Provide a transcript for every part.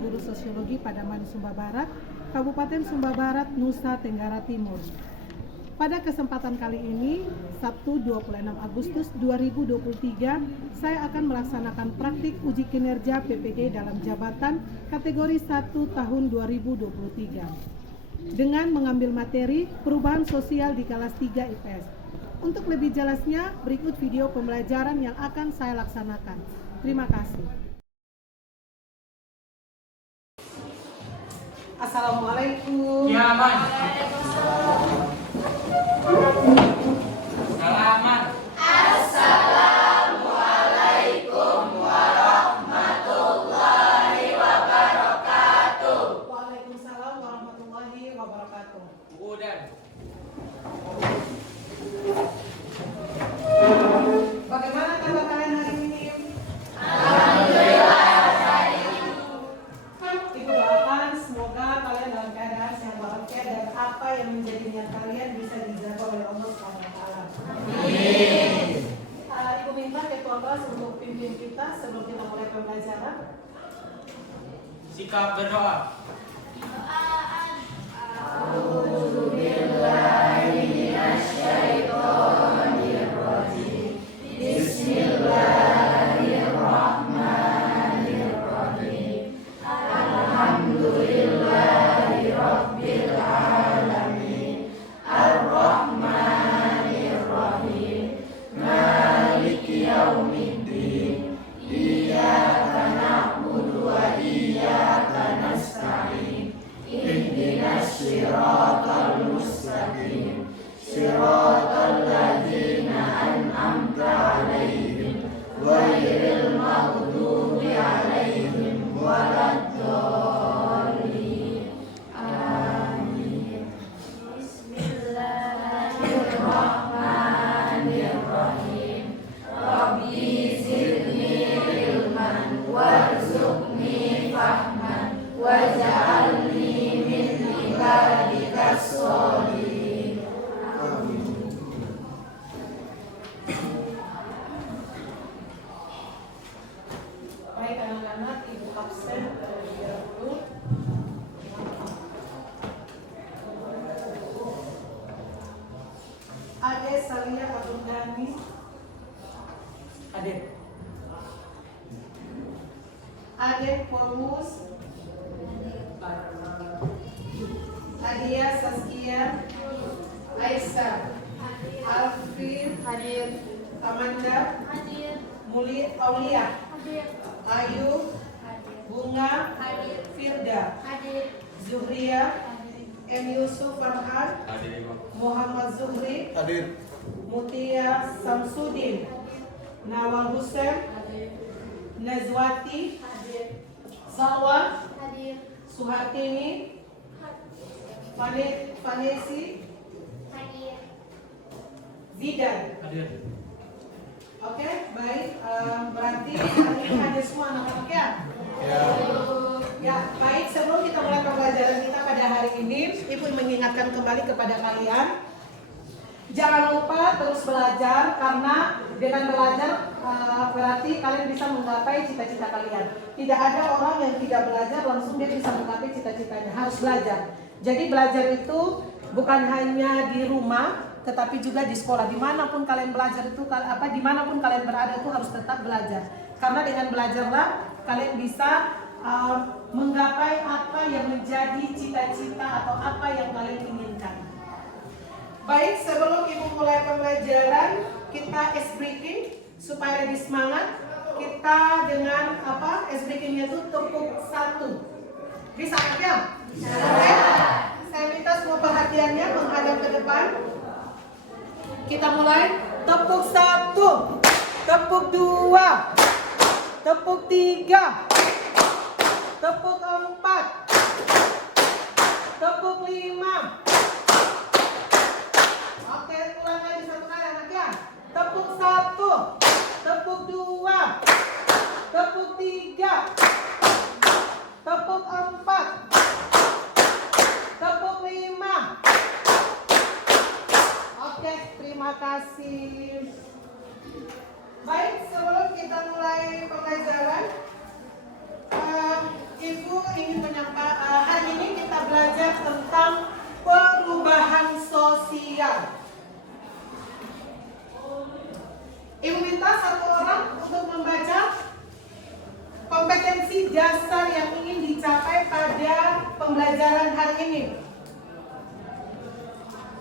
Guru Sosiologi Pademangan Sumba Barat, Kabupaten Sumba Barat, Nusa Tenggara Timur. Pada kesempatan kali ini, Sabtu 26 Agustus 2023, saya akan melaksanakan praktik uji kinerja PPD dalam jabatan kategori 1 tahun 2023 dengan mengambil materi perubahan sosial di kelas 3 IPS. Untuk lebih jelasnya, berikut video pembelajaran yang akan saya laksanakan. Terima kasih. Assalamualaikum. Ya, Mas. Salaman. Assalamualaikum warahmatullahi wabarakatuh. Waalaikumsalam warahmatullahi wabarakatuh. Udan. Bagaimana kabar kalian hari ini? Alhamdulillah. Ibu doakan semoga kalian dalam keadaan sehat walafiat dan apa yang menjadi niat kalian bisa dijaga oleh Allah SWT. Amin. Ibu minta ketua kelas untuk pimpin kita sebelum kita mulai pembelajaran. Sikap berdoa. Baik anak-anak, ibu absen terlebih dahulu. Ade Salia Abdul Ghani. Ade. Ade Formus. Adia Saskia. Aisyah. Alfin. Hadir. Amanda. Hadir. Muli Aulia. Hadir. Ayu. Bunga. Hadir. Firda. Hadir. Zuhria. M. Yusuf Farhan. Hadir, Ibu. Muhammad Zuhri. Hadir. Mutia Samsudin. Nawal Hussein. Nazwati. Salwa. Hadir. Suhartini. Vanesi. Hadir. Zidan. Hadir. Oke, baik. Berarti hari ini hadir semua anak-anak ya? Ya. Ya, baik. Sebelum kita mulai pembelajaran kita pada hari ini, Ibu mengingatkan kembali kepada kalian, jangan lupa terus belajar, karena dengan belajar berarti kalian bisa menggapai cita-cita kalian. Tidak ada orang yang tidak belajar langsung dia bisa menggapai cita-citanya. Harus belajar. Jadi belajar itu bukan hanya di rumah, tetapi juga di sekolah. Dimanapun kalian belajar itu, dimanapun kalian berada itu harus tetap belajar. Karena dengan belajarlah kalian bisa menggapai apa yang menjadi cita-cita atau apa yang kalian inginkan. Baik, sebelum Ibu mulai pembelajaran, kita ice breaking supaya lebih semangat. Kita dengan ice breakingnya itu tepuk satu. Bisa ya? Oke? Saya minta semua perhatiannya menghadap ke depan. Kita mulai. Tepuk satu, tepuk dua, tepuk tiga, tepuk empat, tepuk lima. Oke, ulang lagi satu kali anak ya. Tepuk satu, tepuk dua, tepuk tiga, tepuk empat, tepuk lima. Oke, terima kasih. Baik, sebelum kita mulai pembelajaran, Ibu minta satu orang untuk membaca kompetensi dasar yang ingin dicapai pada pembelajaran hari ini.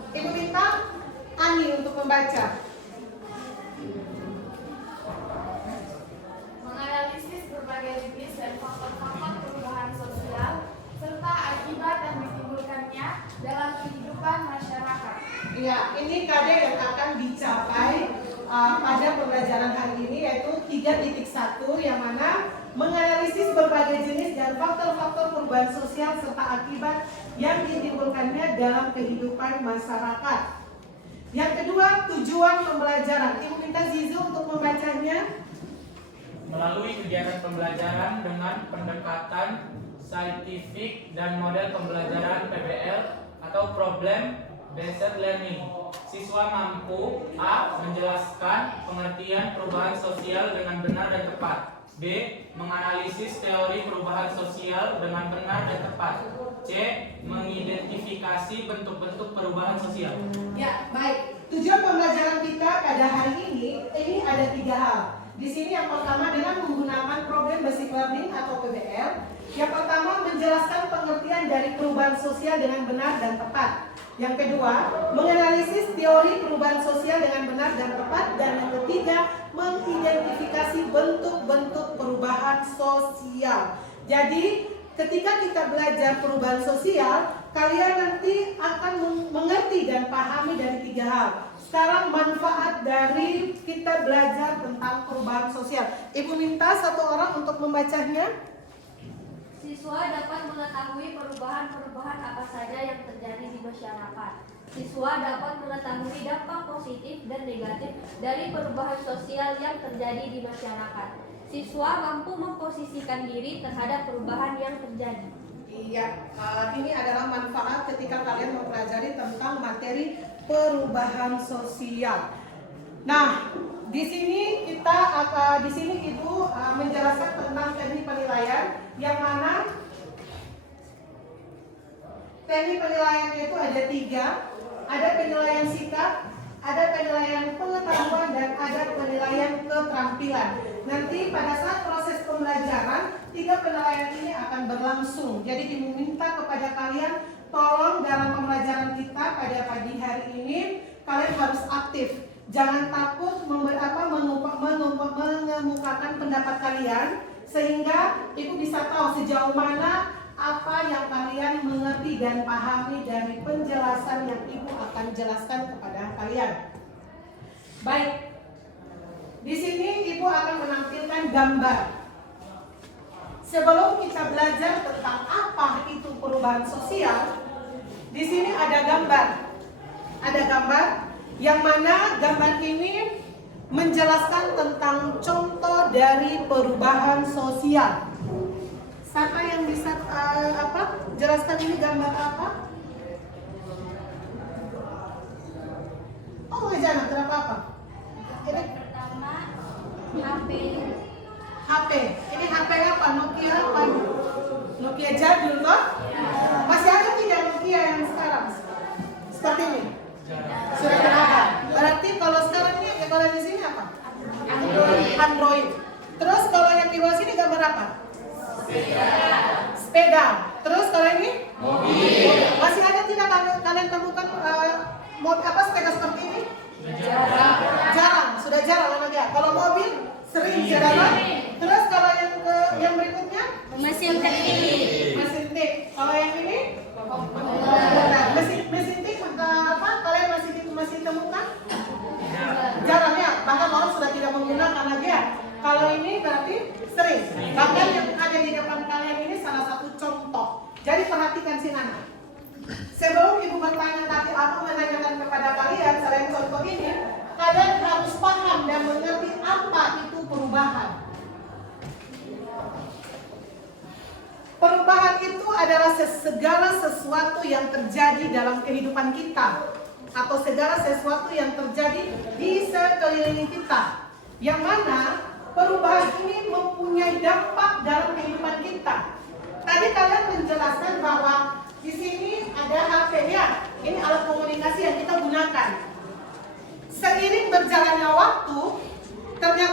Ibu minta Ani untuk membaca. Menganalisis berbagai jenis dan faktor-faktor perubahan sosial serta akibat yang ditimbulkannya dalam kehidupan masyarakat. Ya, ini KD yang akan dicapai pada pembelajaran hari ini, yaitu 3.1 yang mana menganalisis berbagai jenis dan faktor-faktor perubahan sosial serta akibat yang ditimbulkannya dalam kehidupan masyarakat. Yang kedua, tujuan pembelajaran. Ibu minta Zizu untuk membacanya. Melalui kegiatan pembelajaran dengan pendekatan saintifik dan model pembelajaran PBL atau Problem Based Learning, siswa mampu A. menjelaskan pengertian perubahan sosial dengan benar dan tepat, B. menganalisis teori perubahan sosial dengan benar dan tepat, C. mengidentifikasi bentuk-bentuk perubahan sosial. Ya, baik. Tujuan pembelajaran kita pada hari ini ada 3 hal. Di sini yang pertama dengan menggunakan Problem Basic Learning atau PBL. Yang pertama menjelaskan pengertian dari perubahan sosial dengan benar dan tepat. Yang kedua, menganalisis teori perubahan sosial dengan benar dan tepat. Dan yang ketiga, mengidentifikasi bentuk-bentuk perubahan sosial. Jadi, ketika kita belajar perubahan sosial, kalian nanti akan mengerti dan pahami dari 3 hal. Sekarang manfaat dari kita belajar tentang perubahan sosial. Ibu minta satu orang untuk membacanya. Siswa dapat mengetahui perubahan-perubahan apa saja yang terjadi di masyarakat. Siswa dapat mengetahui dampak positif dan negatif dari perubahan sosial yang terjadi di masyarakat. Siswa mampu memposisikan diri terhadap perubahan yang terjadi. Iya, ini adalah manfaat ketika kalian mempelajari tentang materi perubahan sosial. Nah, di sini Ibu menjelaskan tentang teknik penilaian, yang mana teknik penilaiannya itu ada 3. Ada penilaian sikap, ada penilaian pengetahuan, dan ada penilaian keterampilan. Nanti pada saat proses pembelajaran, 3 penilaian ini akan berlangsung. Jadi diminta kepada kalian, tolong dalam pembelajaran kita pada pagi hari ini, kalian harus aktif. Jangan takut mengemukakan pendapat kalian, sehingga Ibu bisa tahu sejauh mana apa yang kalian mengerti dan pahami dari penjelasan yang Ibu akan jelaskan kepada kalian. Baik, di sini Ibu akan menampilkan gambar. Sebelum kita belajar tentang apa itu perubahan sosial, di sini ada gambar. Ada gambar yang mana gambar ini menjelaskan tentang contoh dari perubahan sosial. Siapa yang bisa jelaskan ini gambar apa? Oh, Jana, kenapa apa? Ini Pertama, HP. HP. Ini HP apa? Nokia apa? Nokia jadul toh? Masih ada tidak Nokia yang sekarang? Seperti ini? Sudah tidak ada. Berarti kalau sekarang ini, kalau di sini apa? Android. Terus kalau yang di bawah sini gambar apa? Sepeda. Terus kalau ini? Mobil. Masih ada tidak kalian temukan sepeda seperti ini? Jarang. Sudah jarang lagi. Kalau mobil sering jarang. Terus kalau yang berikutnya? Mesin ketik. Mesin tik. Kalau yang ini? Mesin tik kalian masih temukan? Jarang ya. Bahkan orang sudah tidak menggunakan lagi ya. Kalau ini berarti sering. Bahkan yang ada di depan kalian ini salah satu contoh. Jadi perhatikan sini anak. Sebelum Ibu bertanya, tapi aku menanyakan kepada kalian selain contoh ini, kalian harus paham dan mengerti apa itu perubahan. Perubahan itu adalah segala sesuatu yang terjadi dalam kehidupan kita, atau segala sesuatu yang terjadi di sekeliling kita, yang mana perubahan ini mempunyai dampak dalam kehidupan kita. Tadi kalian menjelaskan bahwa di sini ada HP ya, ini alat komunikasi yang kita gunakan. Seiring berjalannya waktu, ternyata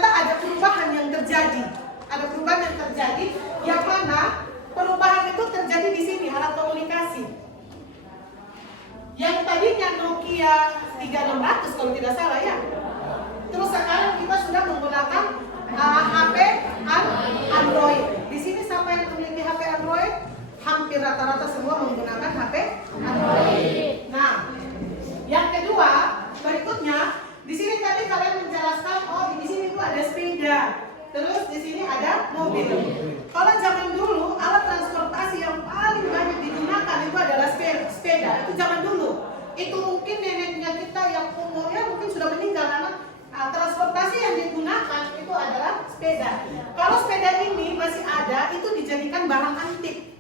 terjadi. Ada perubahan yang terjadi, yang mana perubahan itu terjadi di sini, alat komunikasi. Yang tadinya Nokia 3600 kalau tidak salah ya. Terus sekarang kita sudah menggunakan HP Android. Di sini siapa yang memiliki HP Android? Hampir rata-rata semua menggunakan HP Android. Nah, yang kedua, berikutnya, di sini tadi kalian menjelaskan, oh di sini itu ada sepeda, terus di sini ada mobil. Kalau zaman dulu, alat transportasi yang paling banyak digunakan itu adalah sepeda. Itu zaman dulu. Itu mungkin neneknya kita yang umurnya mungkin sudah meninggal, karena transportasi yang digunakan itu adalah sepeda. Kalau sepeda ini masih ada, itu dijadikan barang antik.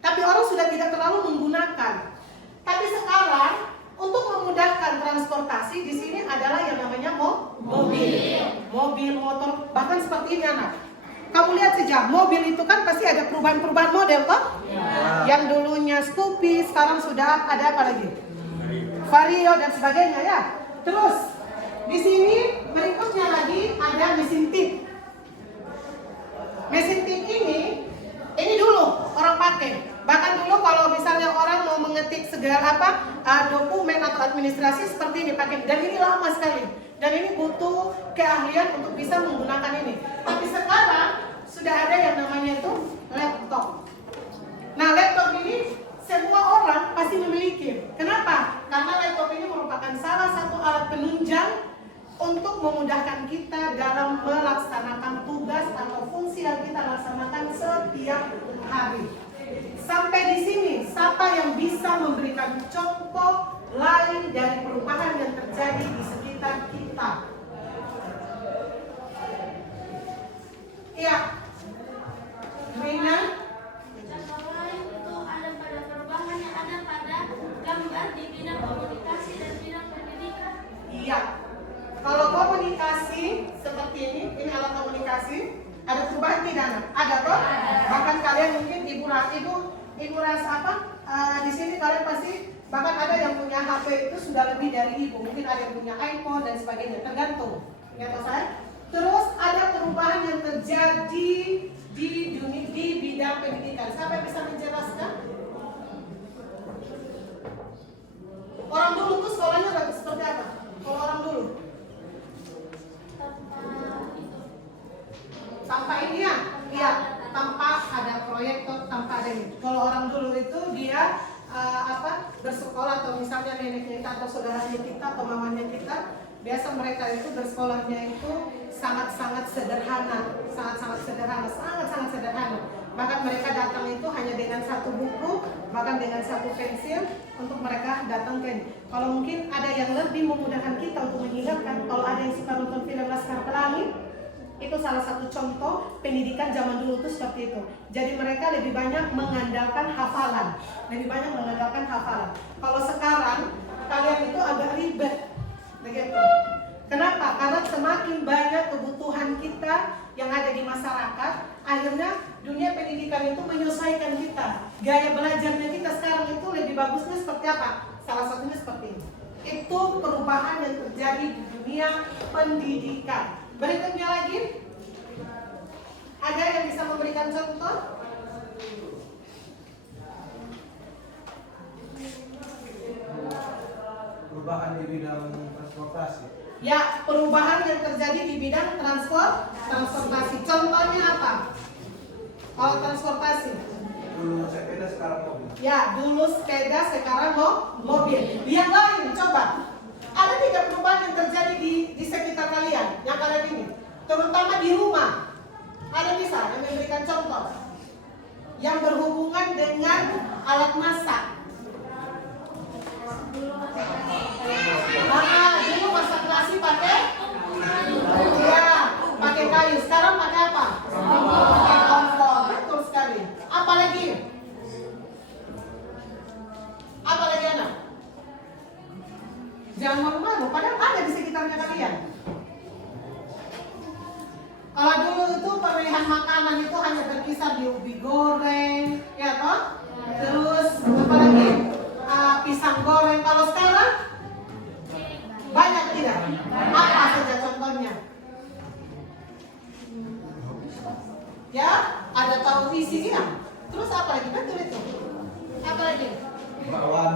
Tapi orang sudah tidak terlalu menggunakan. Tapi sekarang untuk memudahkan transportasi di sini adalah yang namanya mobil, motor, bahkan seperti ini anak. Kamu lihat saja, mobil itu kan pasti ada perubahan-perubahan model toh? Yang dulunya Scoopy, sekarang sudah ada apa lagi? Vario dan sebagainya ya. Terus di sini berikutnya lagi ada mesin tip. Mesin tip ini dulu orang pakai. Bahkan dulu kalau misalnya orang mau mengetik segala dokumen atau administrasi seperti ini pakai, dan ini lama sekali. Dan ini butuh keahlian untuk bisa menggunakan ini. Tapi sekarang sudah ada yang namanya itu laptop. Nah, laptop ini semua orang pasti memiliki. Kenapa? Karena laptop ini merupakan salah satu alat penunjang untuk memudahkan kita dalam melaksanakan tugas atau fungsi yang kita laksanakan setiap hari. Sampai di sini, siapa yang bisa memberikan contoh lain dari perubahan yang terjadi di sekitar kita? Iya, Rina. Contoh lain itu ada pada perubahan yang ada pada gambar di bidang komunikasi dan bidang pendidikan. Iya. Kalau komunikasi seperti ini alat komunikasi, ada perubahan tidak? Ada toh? Bahkan kalian mungkin ibu rasa di sini kalian pasti bahkan ada yang punya HP itu sudah lebih dari ibu, mungkin ada yang punya iPhone dan sebagainya, tergantung. Ya toh saya? Terus ada perubahan yang terjadi di bidang pendidikan. Siapa yang bisa menjelaskan? Orang dulu tuh sekolahnya seperti apa? Kalau orang dulu? Tanpa ini ya? Iya, tanpa ada proyektor, tanpa ada ini. Kalau orang dulu itu dia bersekolah, atau misalnya neneknya kita atau saudaranya kita atau mamanya kita, biasa mereka itu bersekolahnya itu sangat-sangat sederhana, sangat-sangat sederhana. Bahkan mereka datang itu hanya dengan satu buku, bahkan dengan satu pensil untuk mereka datang ke ini. Kalau mungkin ada yang lebih memudahkan kita untuk mengingatkan, kalau ada yang suka nonton film Laskar Pelangi, itu salah satu contoh pendidikan zaman dulu itu seperti itu. Jadi mereka lebih banyak mengandalkan hafalan, Kalau sekarang kalian itu agak ribet, begitu. Kenapa? Karena semakin banyak kebutuhan kita yang ada di masyarakat, akhirnya dunia pendidikan itu menyesuaikan kita. Gaya belajarnya kita sekarang itu lebih bagusnya seperti apa? Salah satunya seperti ini. Itu perubahan yang terjadi di dunia pendidikan. Berikutnya lagi, ada yang bisa memberikan contoh? Perubahan di bidang transportasi. Ya, perubahan yang terjadi di bidang transportasi. Contohnya apa? Kalau transportasi? Dulu sepeda, sekarang mobil. Ya, dulu sepeda, sekarang mobil. Yang lain, coba. Ada tidak perubahan yang terjadi di sekitar kalian, yang kalian ini? Terutama di rumah. Ada bisa yang memberikan contoh? Yang berhubungan dengan alat masak. Dulu masak nasi pakai? Ya, pakai kayu. Sekarang pakai apa? Pakai kompor. Betul sekali. Apa lagi? Apa lagi anak? Jangan malu-malu, padahal ada di sekitarnya kalian. Kalau dulu itu pemilihan makanan itu hanya berkisar di ubi goreng, ya toh? Terus apa lagi? Pisang goreng. Kalau sekarang banyak tidak? Apa saja contohnya? bakwan.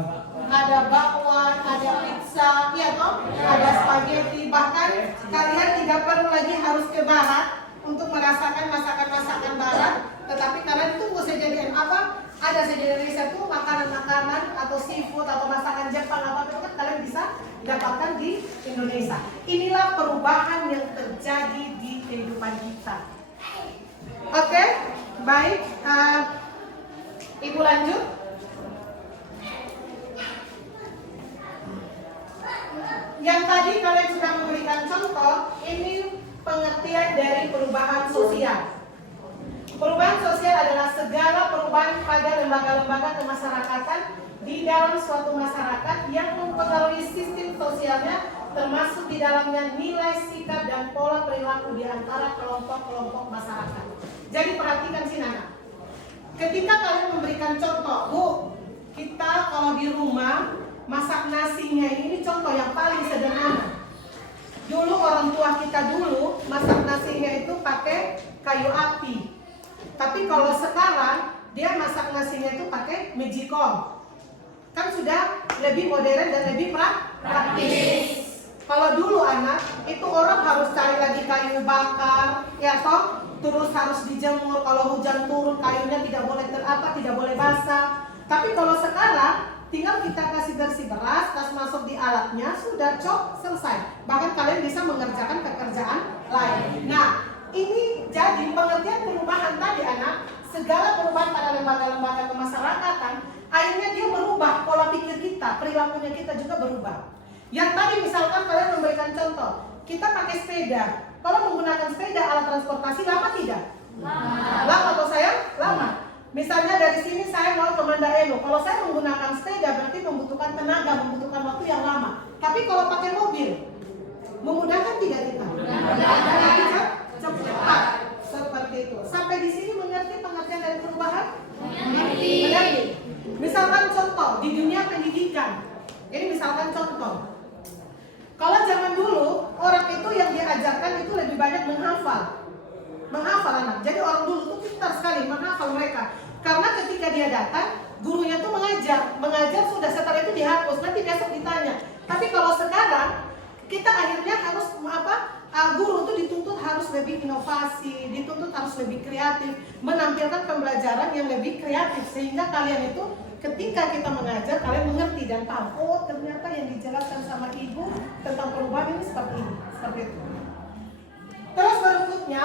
Ada bakwan, ada pizza, iya toh? Ada spaghetti. Bahkan kalian tidak perlu lagi harus ke barat untuk merasakan masakan-masakan barat, tetapi kalian tunggu saja di apa? Ada saja di Indonesia tuh makanan-makanan atau seafood atau masakan Jepang apa itu kan kalian bisa dapatkan di Indonesia. Inilah perubahan yang terjadi di kehidupan kita. Oke, baik. Ibu lanjut. Yang tadi kalian sudah memberikan contoh, ini pengertian dari perubahan sosial. Perubahan sosial adalah segala perubahan pada lembaga-lembaga kemasyarakatan di dalam suatu masyarakat yang mempengaruhi sistem sosialnya, termasuk di dalamnya nilai, sikap, dan pola perilaku di antara kelompok-kelompok masyarakat. Jadi perhatikan sini anak. Ketika kalian memberikan contoh, Bu, kita kalau di rumah masak nasinya ini contoh yang paling sederhana. Dulu orang tua kita dulu masak nasinya itu pakai kayu api. Tapi kalau sekarang dia masak nasinya itu pakai magicom. Kan sudah lebih modern dan lebih praktis. Kalau dulu anak itu orang harus cari lagi kayu bakar, ya toh, terus harus dijemur. Kalau hujan turun kayunya tidak boleh basah. Tapi kalau sekarang tinggal kita kasih bersih beras, tas masuk di alatnya, sudah selesai. Bahkan kalian bisa mengerjakan pekerjaan lain. Nah, ini jadi pengertian perubahan tadi anak, segala perubahan pada lembaga-lembaga kemasyarakatan, akhirnya dia berubah pola pikir kita, perilakunya kita juga berubah. Yang tadi misalkan kalian memberikan contoh, kita pakai sepeda. Kalau menggunakan sepeda alat transportasi lama tidak? Lama atau sayang? Lama. Misalnya dari sini saya mau ke Mandaeno, kalau saya menggunakan sepeda berarti membutuhkan tenaga, membutuhkan waktu yang lama. Tapi kalau pakai mobil, memudahkan tidak kita? Cepat, seperti itu. Sampai di sini mengerti pengertian dari perubahan? Mengerti. Misalkan contoh di dunia pendidikan. Ini misalkan contoh. Kalau zaman dulu orang itu yang diajarkan itu lebih banyak menghafal anak. Jadi orang dulu tuh pintar sekali menghafal mereka. Karena ketika dia datang, gurunya tuh mengajar sudah, setelah itu dihapus. Nanti besok ditanya. Tapi kalau sekarang kita akhirnya harus guru itu dituntut harus lebih inovasi, dituntut harus lebih kreatif, menampilkan pembelajaran yang lebih kreatif sehingga kalian itu ketika kita mengajar kalian mengerti dan paham. Oh, ternyata yang dijelaskan sama ibu tentang perubahan ini seperti itu. Terus berikutnya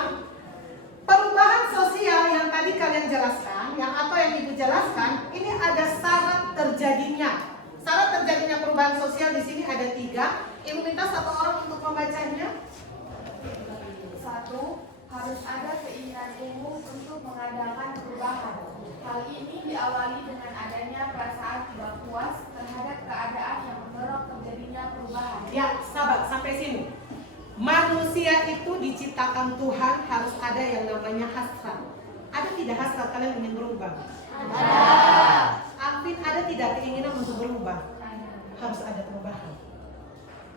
perubahan sosial yang tadi kalian jelaskan, atau yang ibu jelaskan, ini ada syarat terjadinya. Syarat terjadinya perubahan sosial di sini ada 3. Ibu minta satu orang untuk membacanya. 1. Harus ada keinginan umum untuk mengadakan perubahan. Hal ini diawali dengan adanya perasaan tidak puas terhadap keadaan yang mendorong terjadinya perubahan. Ya, sahabat, sampai sini. Manusia itu diciptakan Tuhan harus ada yang namanya hasrat. Ada tidak hasrat kalian ingin berubah? Ada. Alvin, ada tidak keinginan untuk berubah? Harus ada perubahan.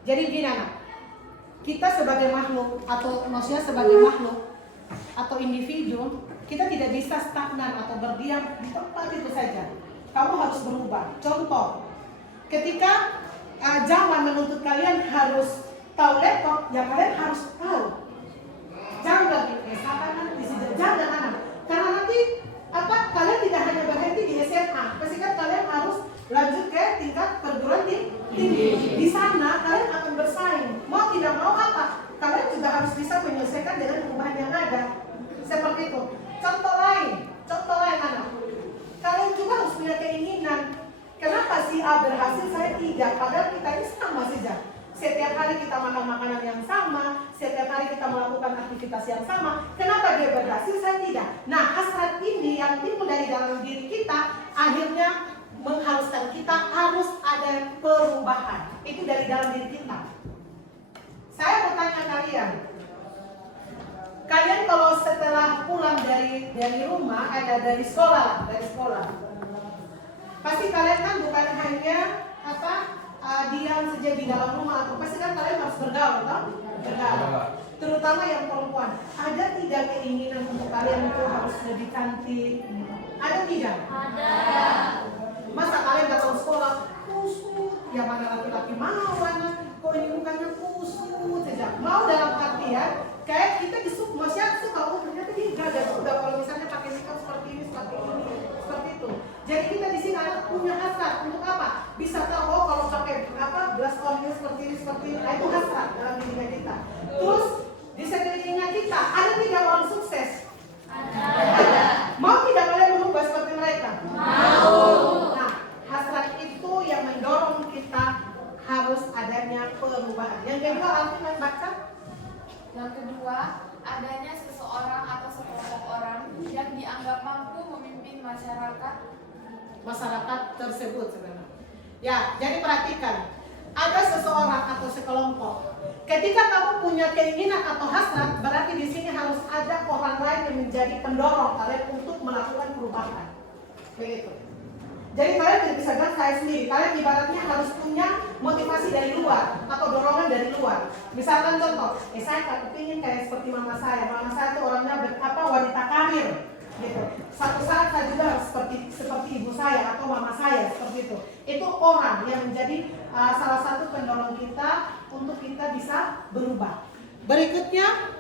Jadi begini anak, kita sebagai makhluk atau manusia sebagai makhluk atau individu, kita tidak bisa stagnan atau berdiam di tempat itu saja. Kamu harus berubah. Contoh, ketika zaman menuntut kalian harus tahu laptop, ya kalian harus tahu. Jangan lagi jangan anak. Karena nanti kalian tidak hanya berhenti di SMA, pasti kan kalian harus lanjut ke tingkat perguruan tinggi. Di sana kalian akan bersaing. Mau tidak mau kalian juga harus bisa menyelesaikan dengan perubahan yang ada. Seperti itu. Contoh lain anak. Kalian juga harus punya keinginan. Kenapa si A berhasil, saya tidak? Padahal kita ini sama saja. Setiap hari kita makan makanan yang sama, setiap hari kita melakukan aktivitas yang sama. Kenapa dia berhasil, saya tidak? Nah, hasrat ini yang timbul dari dalam diri kita akhirnya mengharuskan kita harus ada perubahan. Itu dari dalam diri kita. Saya bertanya kalian kalau setelah pulang dari rumah, dari sekolah, pasti kalian kan bukan hanya diam saja di dalam rumah, atau pasti kan kalian harus bergaul, kan? Bergaul. Terutama yang perempuan. Ada tidak keinginan untuk kalian itu harus lebih cantik? Ada tidak? Ada. Masa kalian datang seperti itu hasrat dalam diri kita. Terus di sekelilingnya kita ada tidak orang sukses? Ada. Mau tidak kalian berubah seperti mereka? Mau. Nah, hasrat itu yang mendorong kita harus adanya perubahan. Yang kedua, Alvin baca. Yang kedua, adanya seseorang atau sekelompok orang yang dianggap mampu memimpin masyarakat tersebut sebenarnya. Ya, jadi perhatikan. Ada seseorang atau sekelompok. Ketika kamu punya keinginan atau hasrat, berarti di sini harus ada orang lain yang menjadi pendorong kalian untuk melakukan perubahan. Begitu. Jadi kalian tidak bisa bilang saya sendiri. Kalian ibaratnya harus punya motivasi dari luar atau dorongan dari luar. Misalkan contoh, saya kepingin kayak seperti mama saya. Mama saya itu orangnya wanita karir. Gitu. Satu saat saya juga harus seperti ibu saya atau mama saya seperti itu. Itu orang yang menjadi salah satu pendorong kita untuk kita bisa berubah. Berikutnya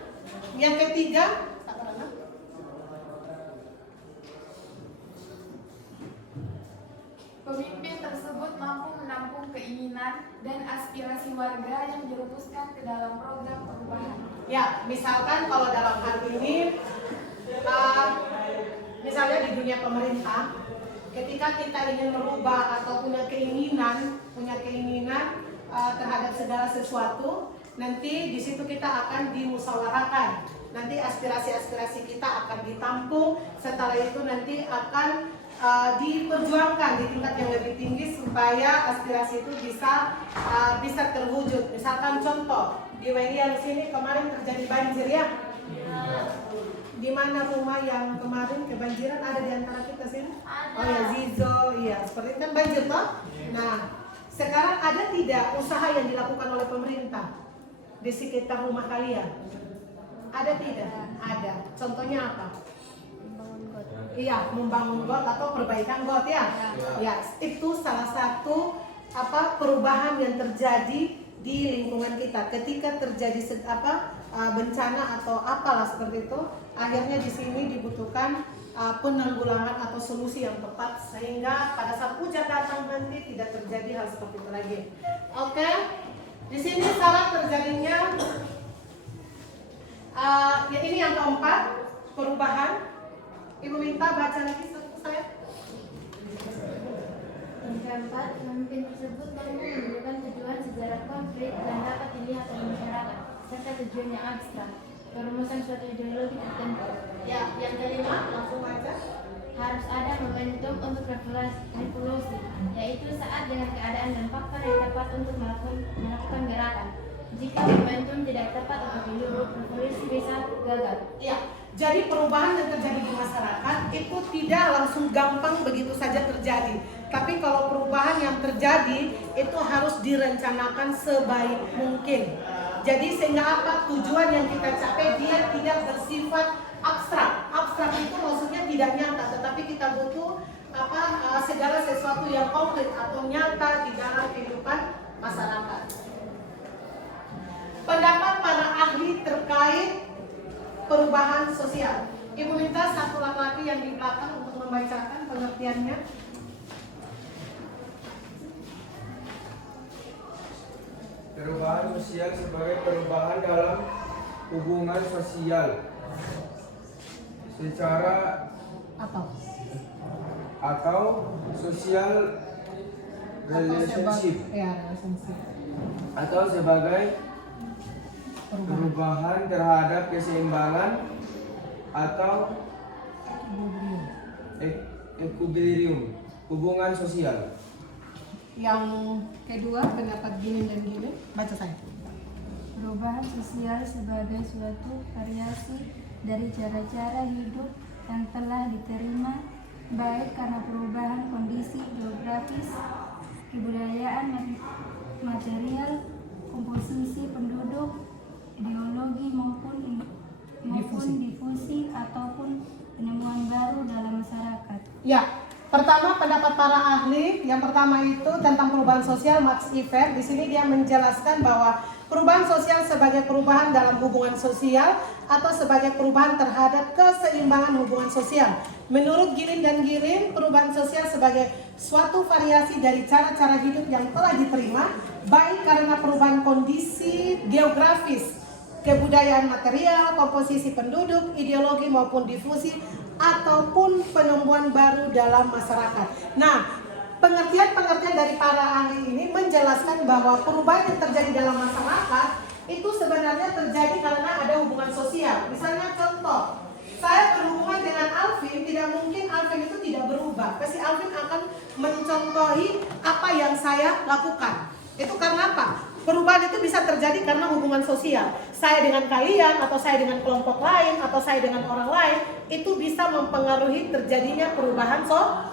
yang ketiga, pemimpin tersebut mampu menampung keinginan dan aspirasi warga yang dirumuskan ke dalam program perubahan. ya misalkan kalau dalam hal ini misalnya di dunia pemerintah, ketika kita ingin merubah atau punya keinginan terhadap segala sesuatu, nanti di situ kita akan dimusyawarahkan. Nanti aspirasi-aspirasi kita akan ditampung. Setelah itu nanti akan diperjuangkan di tingkat yang lebih tinggi supaya aspirasi itu bisa terwujud. Misalkan contoh di Welian sini kemarin terjadi banjir ya. Di mana rumah yang kemarin kebanjiran ada di antara kita sini? Oh ya, Zizo, iya seperti itu kan banjir toh. Nah, sekarang ada tidak usaha yang dilakukan oleh pemerintah di sekitar rumah kalian? Ada tidak? Ada. Contohnya apa? Iya, membangun got atau perbaikan got ya. Ya, itu salah satu perubahan yang terjadi di lingkungan kita. Ketika terjadi bencana atau apalah seperti itu, akhirnya di sini dibutuhkan penanggulangan atau solusi yang tepat sehingga pada saat hujan datang nanti tidak terjadi hal seperti itu lagi. Oke, di sini syarat terjadinya ya ini yang keempat, perubahan. Ibu minta baca lagi satu saya. Yang keempat, pemimpin tersebut mampu menunjukkan tujuan sejarah konkret dan dapat dilihat oleh masyarakat, serta tujuan yang abstrak, perumusan suatu ideologi tertentu. Ya, yang kelima langsung baca. Harus ada momentum untuk revolusi, yaitu saat dengan keadaan dan faktor yang tepat untuk melakukan gerakan. Jika momentum tidak tepat atau keliru, revolusi bisa gagal. Ya, jadi perubahan yang terjadi di masyarakat itu tidak langsung gampang begitu saja terjadi. Tapi kalau perubahan yang terjadi itu harus direncanakan sebaik mungkin. Jadi sehingga tujuan yang kita capai dia tidak bersifat abstrak. Abstrak itu maksudnya tidak nyata, tetapi kita butuh segala sesuatu yang konkret atau nyata di dalam kehidupan masyarakat. Pendapat para ahli terkait perubahan sosial. Ibu minta satu laki-laki yang di belakang untuk membacakan pengertiannya. Perubahan sosial sebagai perubahan dalam hubungan sosial secara atau social relationship atau sebagai perubahan terhadap keseimbangan atau equilibrium hubungan sosial. Yang kedua pendapat gini dan gini, baca saya. Perubahan sosial sebagai suatu variasi dari cara-cara hidup yang telah diterima, baik karena perubahan kondisi geografis, kebudayaan, material, komposisi penduduk, ideologi maupun difusi ataupun penemuan baru dalam masyarakat. Ya, pertama pendapat para ahli yang pertama itu tentang perubahan sosial Max Iver. Di sini dia menjelaskan bahwa perubahan sosial sebagai perubahan dalam hubungan sosial atau sebagai perubahan terhadap keseimbangan hubungan sosial. Menurut Girin dan Girin, perubahan sosial sebagai suatu variasi dari cara-cara hidup yang telah diterima, baik karena perubahan kondisi geografis, kebudayaan material, komposisi penduduk, ideologi maupun difusi, ataupun penemuan baru dalam masyarakat. Nah, pengertian-pengertian dari para ahli ini menjelaskan bahwa perubahan yang terjadi dalam masyarakat itu sebenarnya terjadi karena ada hubungan sosial. Misalnya contoh, saya berhubungan dengan Alvin, tidak mungkin Alvin itu tidak berubah. Pasti Alvin akan mencontohi apa yang saya lakukan. Itu karena apa? Perubahan itu bisa terjadi karena hubungan sosial. Saya dengan kalian, atau saya dengan kelompok lain, atau saya dengan orang lain, itu bisa mempengaruhi terjadinya perubahan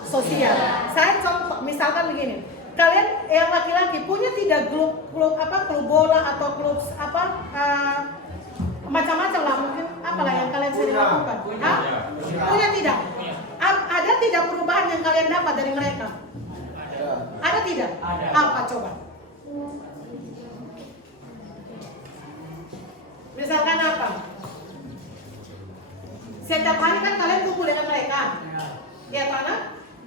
sosial. Saya contoh, misalkan begini, kalian yang laki-laki punya tidak klub bola atau klub macam-macam lah, mungkin apalah yang kalian sering lakukan? Punya tidak? Ada tidak perubahan yang kalian dapat dari mereka? Ada tidak? Ada. Apa coba? Misalkan apa? Setiap hari kan kalian kumpul dengan mereka, ya karena,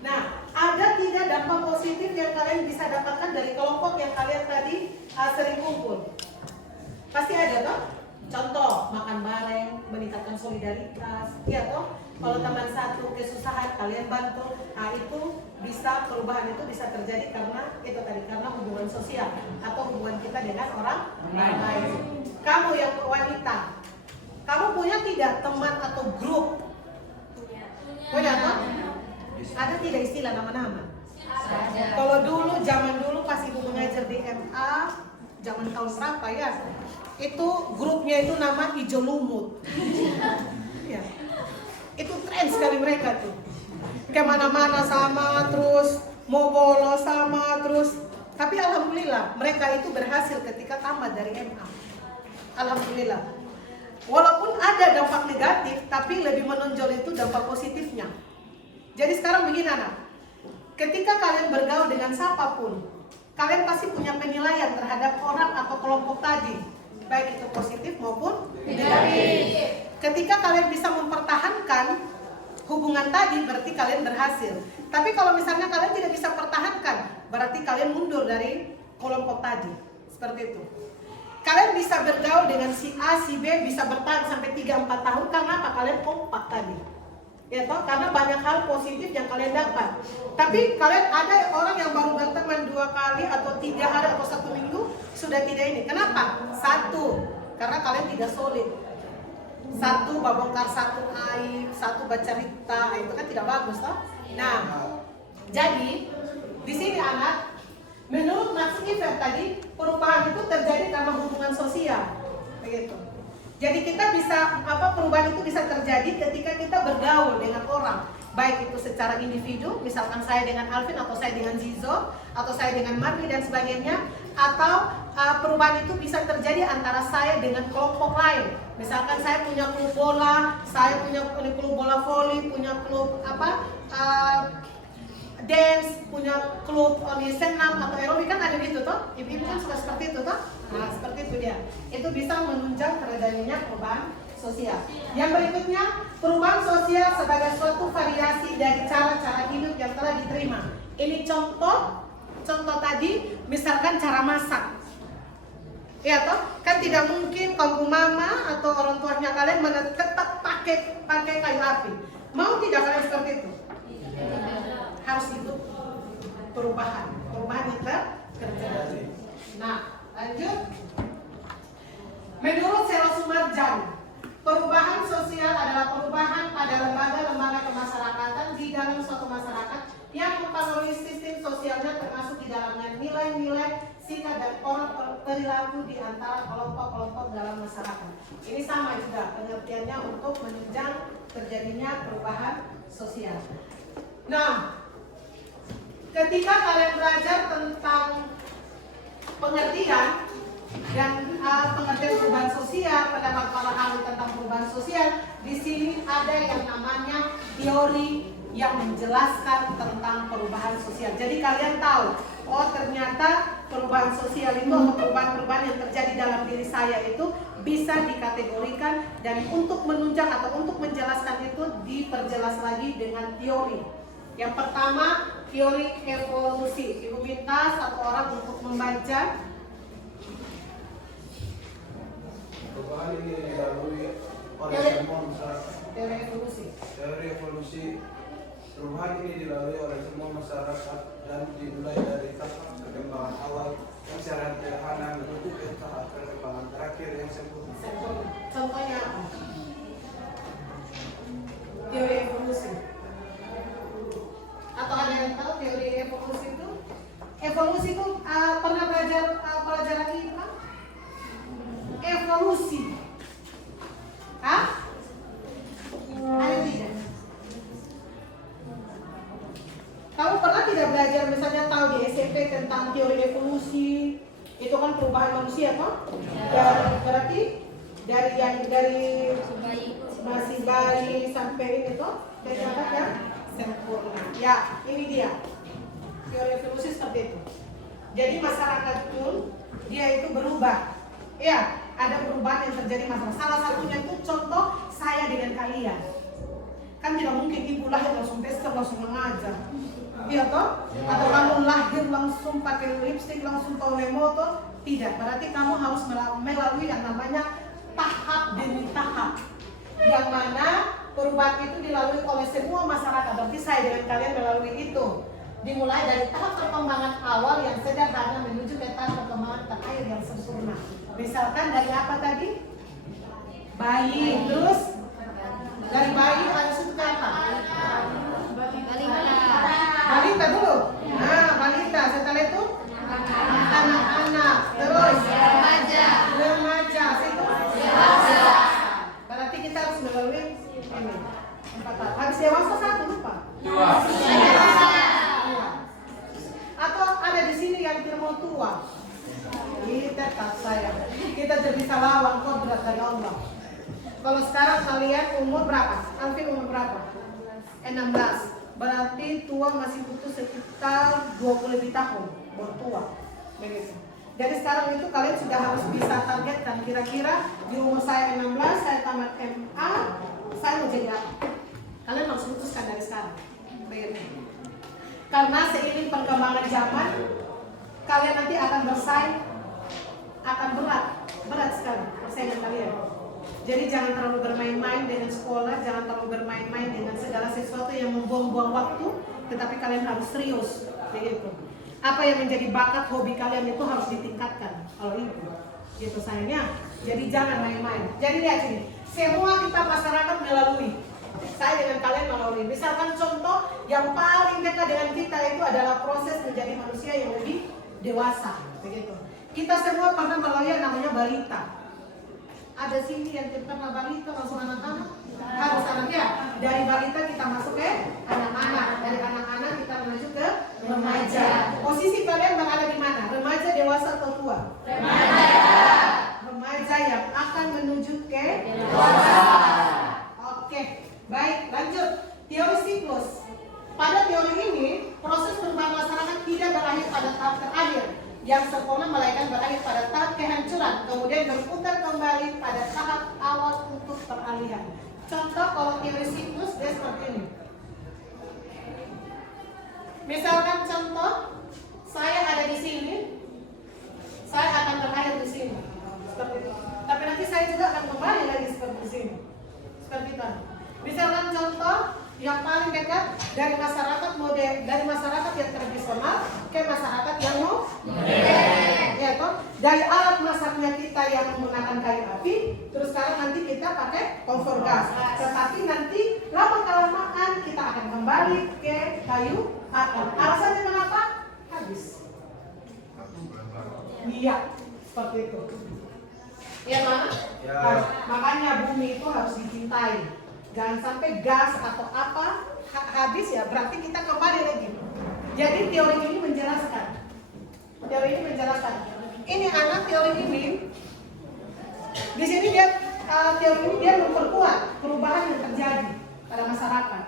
nah ada tidak dampak positif yang kalian bisa dapatkan dari kelompok yang kalian tadi sering kumpul? Pasti ada toh? Contoh, makan bareng, meningkatkan solidaritas, ya toh? Kalau teman satu kesusahan kalian bantu, nah itu bisa, perubahan itu bisa terjadi karena itu tadi, karena hubungan sosial atau hubungan kita dengan orang lain. Kamu yang wanita, kamu punya tidak teman atau grup? Punya toh? Ada tidak istilah nama-nama? Kalau dulu, zaman dulu pas ibu mengajar di MA, zaman tahun berapa ya? Itu grupnya itu nama Ijo Lumut. Ya. Itu tren sekali mereka tuh. Kemana-mana sama, terus mau bolos sama, terus. Tapi alhamdulillah mereka itu berhasil ketika tamat dari MA. Alhamdulillah. Walaupun ada dampak negatif, tapi lebih menonjol itu dampak positifnya. Jadi sekarang begini anak, ketika kalian bergaul dengan siapapun, kalian pasti punya penilaian terhadap orang atau kelompok tadi, baik itu positif maupun negatif. Ketika kalian bisa mempertahankan hubungan tadi, berarti kalian berhasil. Tapi kalau misalnya kalian tidak bisa pertahankan, berarti kalian mundur dari kelompok tadi. Seperti itu. Kalian bisa bergaul dengan si A, si B, bisa bertahan sampai 3-4 tahun. Karena apa? Kalian kompak tadi. Ya toh, karena banyak hal positif yang kalian dapat. Tapi kalian ada orang yang baru berteman 2 kali atau 3 hari atau 1 minggu sudah tidak ini. Kenapa? 1, karena kalian tidak solid. 1 membongkar 1 aib, 1 bercerita, itu kan tidak bagus toh. Nah, jadi di sini anak, menurut Max Iver tadi, perubahan itu terjadi karena hubungan sosial. Begitu. Jadi kita bisa, perubahan itu bisa terjadi ketika kita bergaul dengan orang, baik itu secara individu, misalkan saya dengan Alvin, atau saya dengan Zizo, atau saya dengan Marni dan sebagainya, atau perubahan itu bisa terjadi antara saya dengan kelompok lain. Misalkan saya punya klub bola, saya punya klub bola voli, punya klub dance, punya klub senam atau aerobik, kan ada gitu toh. Ibu-ibu kan suka seperti itu toh. Nah, seperti itu dia. Itu bisa menunjang terjadinya perubahan sosial. Yang berikutnya, perubahan sosial sebagai suatu variasi dari cara-cara hidup yang telah diterima. Ini contoh tadi, misalkan cara masak. Ya toh, kan tidak mungkin kamu mama atau orang tuanya kalian tetap pakai kayu api. Mau tidak kalian seperti itu? Harus ikut perubahan yang terjadi. Nah, lanjut. Menurut Selo Sumarjan, perubahan sosial adalah perubahan pada lembaga-lembaga kemasyarakatan di dalam suatu masyarakat yang mempengaruhi sistem sosialnya, termasuk di dalamnya nilai-nilai, sikap dan perilaku di antara kelompok-kelompok dalam masyarakat. Ini sama juga pengertiannya untuk menunjang terjadinya perubahan sosial. Nah, ketika kalian belajar tentang pengertian dan pengertian perubahan sosial, pendapat para ahli tentang perubahan sosial, di sini ada yang namanya teori yang menjelaskan tentang perubahan sosial. Jadi kalian tahu, oh ternyata perubahan sosial itu atau perubahan-perubahan yang terjadi dalam diri saya itu bisa dikategorikan, dan untuk menunjang atau untuk menjelaskan itu diperjelas lagi dengan teori. Yang pertama, teori evolusi. Ibu minta satu orang untuk membaca. Perubahan ini dilalui oleh Teori- semua masyarakat. Teori evolusi. Teori evolusi perubahan ini dilalui oleh semua masyarakat dan dimulai dari tahap perkembangan awal yang secara sederhana menuju ke tahap perkembangan terakhir yang sempurna. Sempurna. Contohnya apa? Teori evolusi. Atau ada yang tahu teori evolusi itu? Evolusi itu pernah belajar pelajaran ini Pak? Evolusi. Hah? Ada tidak? Kamu pernah tidak belajar misalnya tahu di SMP tentang teori evolusi? Itu kan perubahan manusia toh? Berarti dari masih bayi sampai ini toh dari anak yang sempurna. Ya, ini dia. Teori evolusi seperti itu. Jadi masyarakat pun dia itu berubah. Ya, ada perubahan yang terjadi masalah. Salah satunya itu contoh saya dengan kalian. Kan tidak mungkin ibu lahir langsung pesta langsung mengajar. Iya toh? Atau kamu lahir langsung pakai lipstik langsung tahu motor? Tidak. Berarti kamu harus melalui yang namanya tahap demi tahap. Yang mana perubahan itu dilalui oleh semua masyarakat. Berarti saya dengan kalian melalui itu. Dimulai dari tahap perkembangan awal yang sederhana menuju ke tahap perkembangan terakhir yang sempurna. Misalkan dari apa tadi? Bayi, terus dari bayi harus ke apa? Balita dulu. Nah, balita. Setelah itu anak-anak, terus remaja, situ dewasa. Berarti kita harus melalui ini. 4 tahap. Habis dewasa 1 lupa. 2. Atau ada di sini yang tidak mau tua. Kita tak sayang. Kita jadi salah lawan kodrat dari Allah. Kalau sekarang kalian umur berapa? Alvin umur berapa? 16. Berarti tua masih butuh sekitar 20 lebih tahun baru tua. Begitu. Jadi sekarang itu kalian sudah harus bisa targetkan kira-kira di umur saya 16, saya tamat MA, saya mau jadi apa? Kalian harus putuskan dari sekarang. Begitu. Karena seiring perkembangan zaman, kalian nanti akan bersaing, akan berat sekali persaingan kalian. Jadi jangan terlalu bermain-main dengan sekolah, jangan terlalu bermain-main dengan segala sesuatu yang membuang-buang waktu, tetapi kalian harus serius, begitu. Apa yang menjadi bakat hobi kalian itu harus ditingkatkan oleh ibu, gitu sayangnya. Jadi jangan main-main. Jadi lihat sini, semua kita masyarakat melalui. Saya dengan kalian melalui. Misalkan contoh yang paling dekat dengan kita itu adalah proses menjadi manusia yang lebih dewasa, begitu. Kita semua pernah melalui yang namanya balita. Ada sini yang pernah balita langsung anak-anak? Harus anak ya. Dari balita kita masuk ke anak-anak. Dari anak-anak kita menuju ke remaja. Posisi kalian berada di mana? Remaja, dewasa atau tua? Remaja. Remaja yang akan menuju ke dewasa. Oke, baik, lanjut. Teori siklus. Pada teori ini, proses perubahan masyarakat tidak berakhir pada tahap terakhir yang sempurna, melainkan berakhir pada tahap kehancuran, kemudian berputar kembali pada tahap awal untuk peralihan. Contoh kalau teori siklus dia seperti ini. Misalkan contoh, saya ada di sini, saya akan berakhir di sini, seperti itu. Tapi nanti saya juga akan kembali lagi seperti di sini, seperti itu. Misalkan contoh yang paling dekat dari masyarakat dari masyarakat yang tradisional ke masyarakat yang modern, ya toh. Dari alat masaknya kita yang menggunakan kayu api, terus sekarang nanti kita pakai kompor gas. Tetapi nanti lama kelamaan kita akan kembali ke kayu api. Alasannya kenapa? Habis. Iya, seperti itu. Iya mana? Ya. Makanya bumi itu harus dicintai. Jangan sampai gas atau apa habis ya, berarti kita kembali lagi. Jadi teori ini menjelaskan. Teori ini menjelaskan. Ini anak teori ini. Di sini teori ini dia memperkuat perubahan yang terjadi pada masyarakat.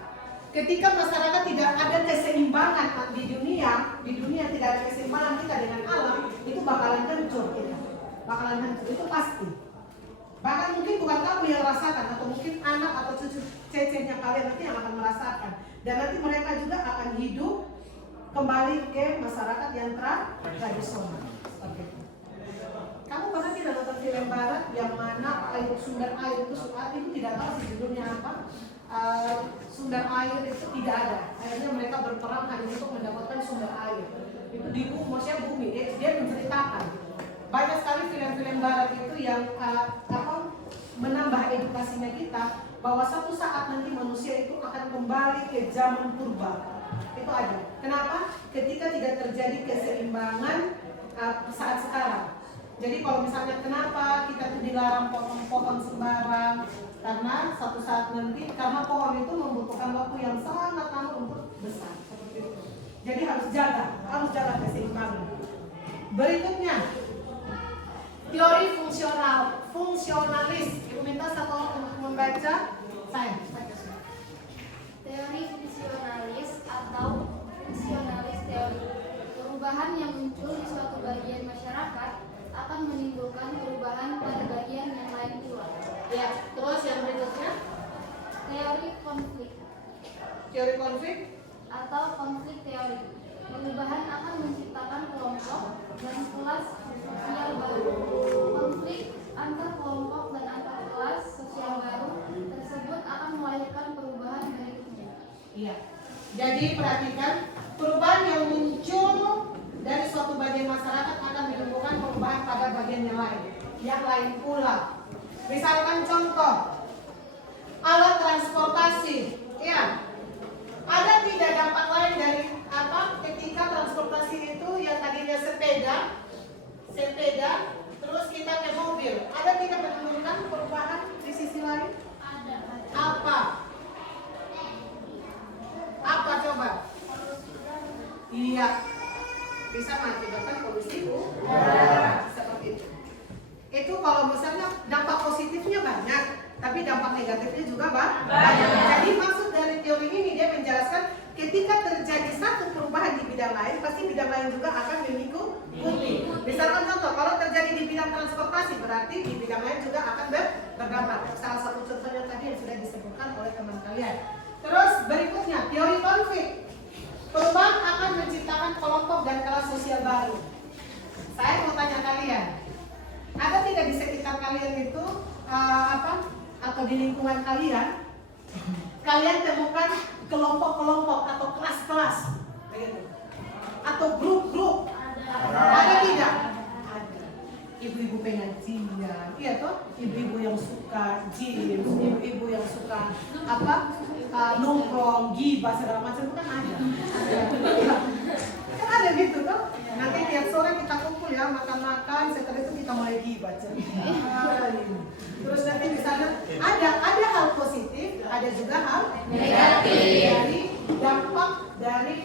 Ketika masyarakat tidak ada keseimbangan di dunia tidak ada keseimbangan kita dengan alam, itu bakalan hancur kita. Bakalan hancur, itu pasti. Bahkan mungkin bukan kamu yang merasakan, atau mungkin anak atau cucu cecenya kalian nanti yang akan merasakan. Dan nanti mereka juga akan hidup kembali ke masyarakat yang tradisional. Oke. Kamu pernah tidak nonton film barat yang mana sumber air itu tidak tahu sih judulnya apa? Sumber air itu tidak ada. Akhirnya mereka berperang hanya untuk mendapatkan sumber air. Itu di maksudnya bumi. Dia menceritakan banyak sekali film-film barat itu yang menambah edukasinya kita bahwa satu saat nanti manusia itu akan kembali ke zaman purba. Itu ada. Kenapa? Ketika tidak terjadi keseimbangan saat sekarang. Jadi kalau misalnya kenapa kita tuh dilarang pohon-pohon sembarang, karena satu saat nanti karena pohon itu membutuhkan waktu yang sangat lama untuk besar. Seperti itu. Jadi harus jaga keseimbangan. Berikutnya, teori fungsionalis. Ibu minta satu orang untuk membaca. Saya. Teori fungsionalis atau fungsionalis teori. Perubahan yang muncul di suatu bagian masyarakat akan menimbulkan perubahan pada bagian yang lain pula. Ya, terus yang berikutnya, Teori konflik teori konflik. atau konflik teori. Perubahan akan menciptakan kelompok dan kelas sosial baru. Konflik antar kelompok dan antar kelas sosial baru tersebut akan melahirkan perubahan berikutnya. Iya. Jadi perhatikan, perubahan yang muncul dari suatu bagian masyarakat akan menimbulkan perubahan pada bagian yang lain pula. Misalkan contoh, alat transportasi, ya. Ada tidak dampak lain dari ketika transportasi itu yang tadinya sepeda, terus kita ke mobil. Ada tidak menimbulkan perubahan di sisi lain? Ada. Apa coba? Iya. Bisa mengakibatkan polusi udara. Seperti itu. Itu kalau misalnya dampak positifnya banyak, tapi dampak negatifnya juga banyak. Jadi maksud dari teori ini dia menjelaskan ketika terjadi satu perubahan di bidang lain, pasti bidang lain juga akan mengikuti. Misalkan contoh, kalau terjadi di bidang transportasi, berarti di bidang lain juga akan berdampak. Salah satu contohnya tadi yang sudah disebutkan oleh teman kalian. Terus berikutnya, teori konflik. Perubahan akan menciptakan kelompok dan kelas sosial baru. Saya mau tanya kalian, ada tidak di sekitar kalian itu atau di lingkungan kalian temukan kelompok-kelompok atau kelas-kelas, atau grup-grup? Ada tidak? Ada. Ibu-ibu pengajian, iya toh? Ibu-ibu yang suka gym, ibu-ibu yang suka nongkrong, gibah segala macam itu kan ada. Kan ada gitu toh? Nanti tiap sore kita kumpul ya, makan-makan, setelah itu kita mulai gibah. Terus nanti misalnya ada hal positif, ada juga hal negatif dari dampak dari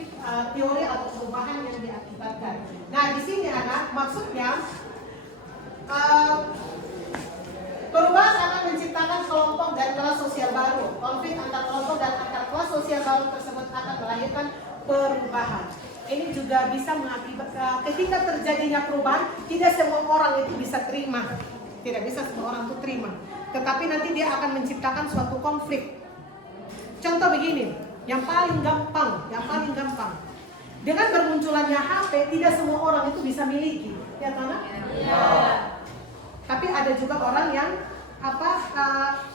teori atau perubahan yang diakibatkan. Nah di sini anak maksudnya perubahan akan menciptakan kelompok dan kelas sosial baru. Konflik antar kelompok dan antar kelas sosial baru tersebut akan melahirkan perubahan. Ini juga bisa mengakibatkan ketika terjadinya perubahan, tidak semua orang itu bisa terima. Tidak bisa semua orang itu terima. Tetapi nanti dia akan menciptakan suatu konflik. Contoh begini, yang paling gampang. Dengan bermunculannya HP, tidak semua orang itu bisa miliki. Ya, Tana? Iya. Tapi ada juga orang yang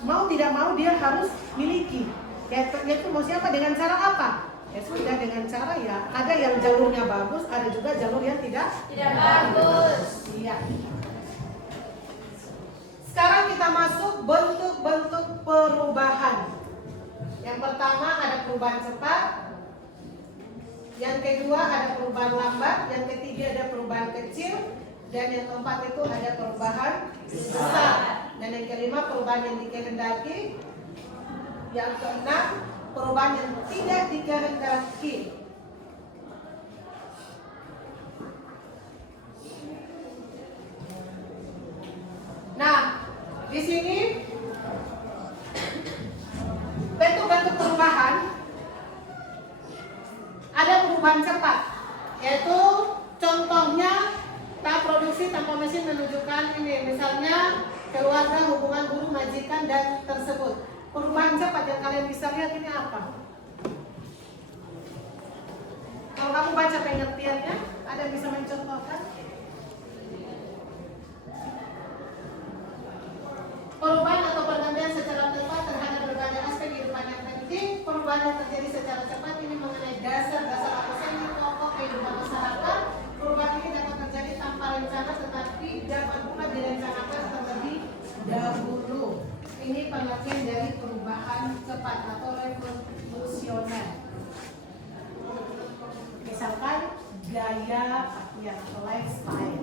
mau tidak mau dia harus miliki. Yaitu maksudnya apa? Dengan cara apa? Ya sudah, dengan cara ya ada yang jalurnya bagus, ada juga jalur yang tidak bagus. Iya. Sekarang kita masuk bentuk-bentuk perubahan. Yang pertama ada perubahan cepat. Yang kedua ada perubahan lambat. Yang ketiga ada perubahan kecil. Dan yang keempat itu ada perubahan besar. Dan yang kelima perubahan yang dikehendaki. Yang keenam perubahan yang tidak dikehendaki. Nah, di sini bentuk-bentuk perubahan ada perubahan cepat, yaitu contohnya tahap produksi tanpa mesin menunjukkan ini, misalnya keluarga, hubungan guru, majikan dan tersebut. Perubahan cepat yang kalian bisa lihat ini apa? Kalau kamu baca pengertiannya, ada yang bisa mencontohkan? Perubahan atau pergantian secara tepat terhadap berbagai aspek kehidupan yang penting. Perubahan yang terjadi secara cepat ini mengenai dasar-dasar atau semi-pokok kehidupan masyarakat. Perubahan ini dapat terjadi tanpa rencana tetapi dapat pula direncanakan terlebih dahulu. Ini pengertian dari perubahan cepat atau revolusioner. Misalkan gaya pakaian atau lifestyle.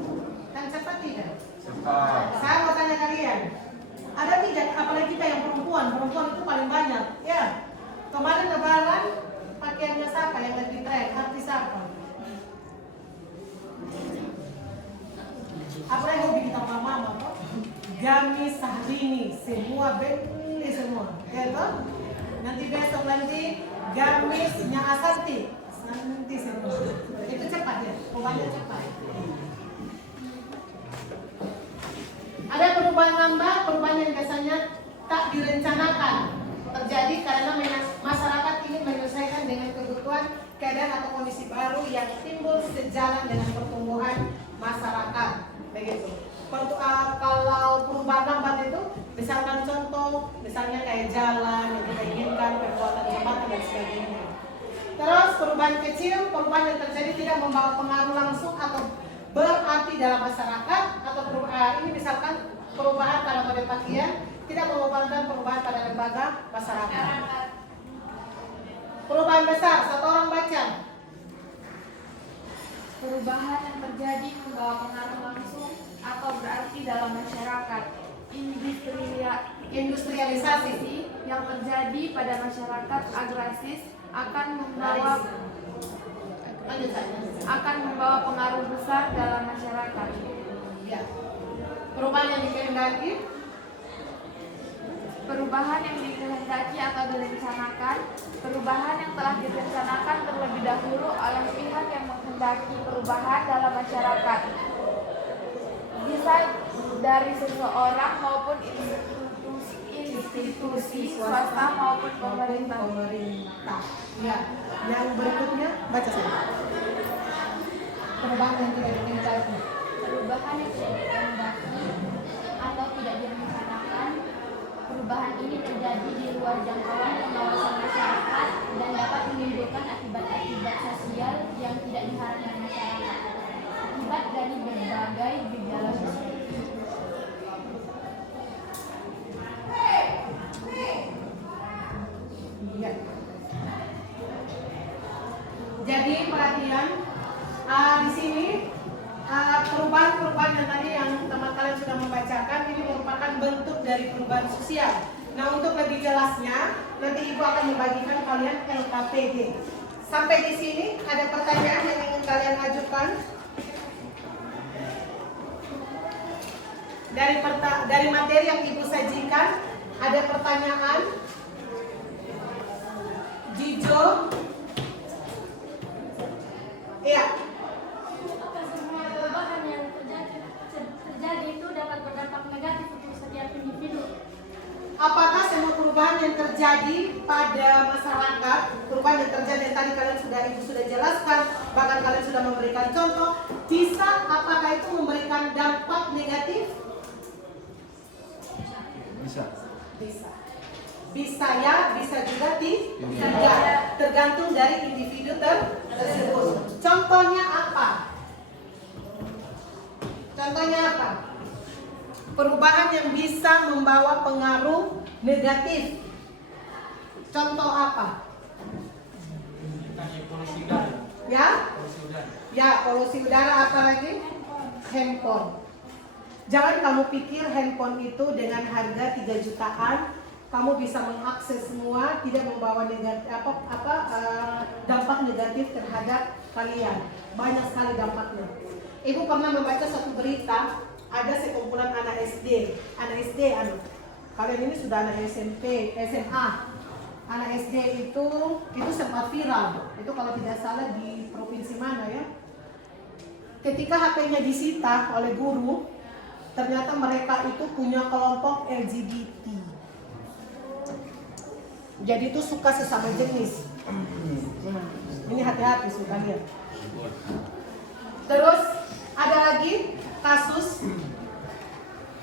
Kan cepat tidak? Cepat. Saya mau tanya kalian, ada tidak, apalagi kita yang perempuan itu paling banyak. Ya, kemarin lebaran pakaiannya siapa yang lebih tren? Artis apa? Apa yang hobi kita mama kok? Gamis, Sahrini, semua beli semua. Ya toh? Nanti besok gamisnya Asanti. Nanti semua. Itu cepat ya, perubahannya cepat. Ada perubahan lambat, perubahan yang biasanya tak direncanakan terjadi karena masyarakat ingin menyelesaikan dengan kebutuhan, keadaan atau kondisi baru yang timbul sejalan dengan pertumbuhan masyarakat. Begitu. Kalau perubahan lambat itu, misalkan contoh, misalnya kayak jalan yang kita inginkan, perbuatan jembatan dan sebagainya. Terus perubahan kecil, perubahan yang terjadi tidak membawa pengaruh langsung atau berarti dalam masyarakat atau ini misalkan perubahan pada model pakaian tidak menyebabkan perubahan pada lembaga masyarakat. Perubahan besar, satu orang baca. Perubahan yang terjadi membawa pengaruh langsung atau berarti dalam masyarakat. Industrialisasi yang terjadi pada masyarakat agraris akan membawa pengaruh besar dalam masyarakat. Ya. Perubahan yang dikehendaki, Perubahan yang dikehendaki atau direncanakan, perubahan yang telah direncanakan terlebih dahulu oleh pihak yang menghendaki perubahan dalam masyarakat. Bisa dari seseorang maupun institusi swasta maupun pemerintah. Ya. Yang berikutnya baca saja. Perubahan yang tidak dikehendaki. Perubahan yang tidak dikehendaki atau tidak direncanakan. Perubahan ini terjadi di luar jangkauan pengawasan masyarakat dan dapat menimbulkan akibat-akibat sosial yang tidak diharapkan masyarakat. Akibat dari berbagai gejala sosial. Ya. Jadi perhatian di sini perubahan-perubahan yang tadi yang teman kalian sudah membacakan ini merupakan bentuk dari perubahan sosial. Nah, untuk lebih jelasnya nanti Ibu akan membagikan kalian LKPD. Sampai di sini ada pertanyaan yang ingin kalian ajukan? Dari materi yang Ibu sajikan ada pertanyaan? Jijo? Iya. Apakah semua perubahan yang terjadi itu dapat berdampak negatif untuk setiap individu? Apakah semua perubahan yang terjadi pada masyarakat, perubahan yang terjadi yang tadi kalian Ibu sudah jelaskan, bahkan kalian sudah memberikan contoh, apakah itu memberikan dampak negatif? Bisa. Bisa ya, bisa juga tidak. Tergantung dari individu tersebut. Contohnya apa? Perubahan yang bisa membawa pengaruh negatif. Contoh apa? Polusi udara. Ya? Polusi udara. Ya, polusi udara, apa lagi? Handphone. Jangan kamu pikir handphone itu dengan harga 3 jutaan kamu bisa mengakses semua, tidak membawa negatif dampak negatif terhadap kalian. Banyak sekali dampaknya. Ibu pernah membaca satu berita, ada sekumpulan anak SD, kalian ini sudah anak SMP, SMA. Anak SD itu sempat viral. Itu kalau tidak salah di provinsi mana ya? Ketika HP-nya disita oleh guru, ternyata mereka itu punya kelompok LGBT. Jadi itu suka sesama jenis. Ini hati-hati suka lihat. Terus ada lagi kasus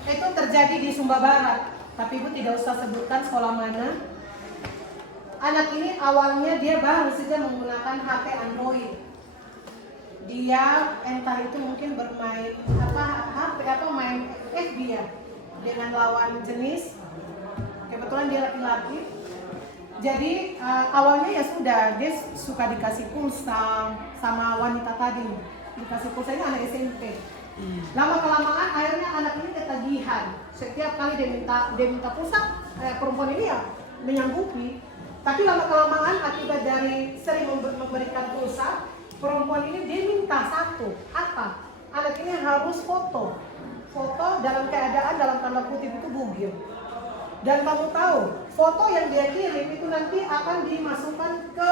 itu terjadi di Sumba Barat, tapi Ibu tidak usah sebutkan sekolah mana. Anak ini awalnya dia baru saja menggunakan HP Android. Dia entah itu mungkin bermain main FB ya dengan lawan jenis. Kebetulan dia laki-laki. Jadi awalnya ya sudah dia suka dikasih pulsa sama wanita tadi. Dikasih pulsa, ini anak SMP. Lama kelamaan akhirnya anak ini ketagihan. Setiap kali dia minta pulsa, perempuan ini ya menyanggupi. Tapi lama kelamaan akibat dari sering memberikan pulsa, perempuan ini dia minta satu. Apa? Anak ini harus foto dalam keadaan dalam tanda kutip itu bugil. Dan kamu tahu, foto yang dia kirim itu nanti akan dimasukkan ke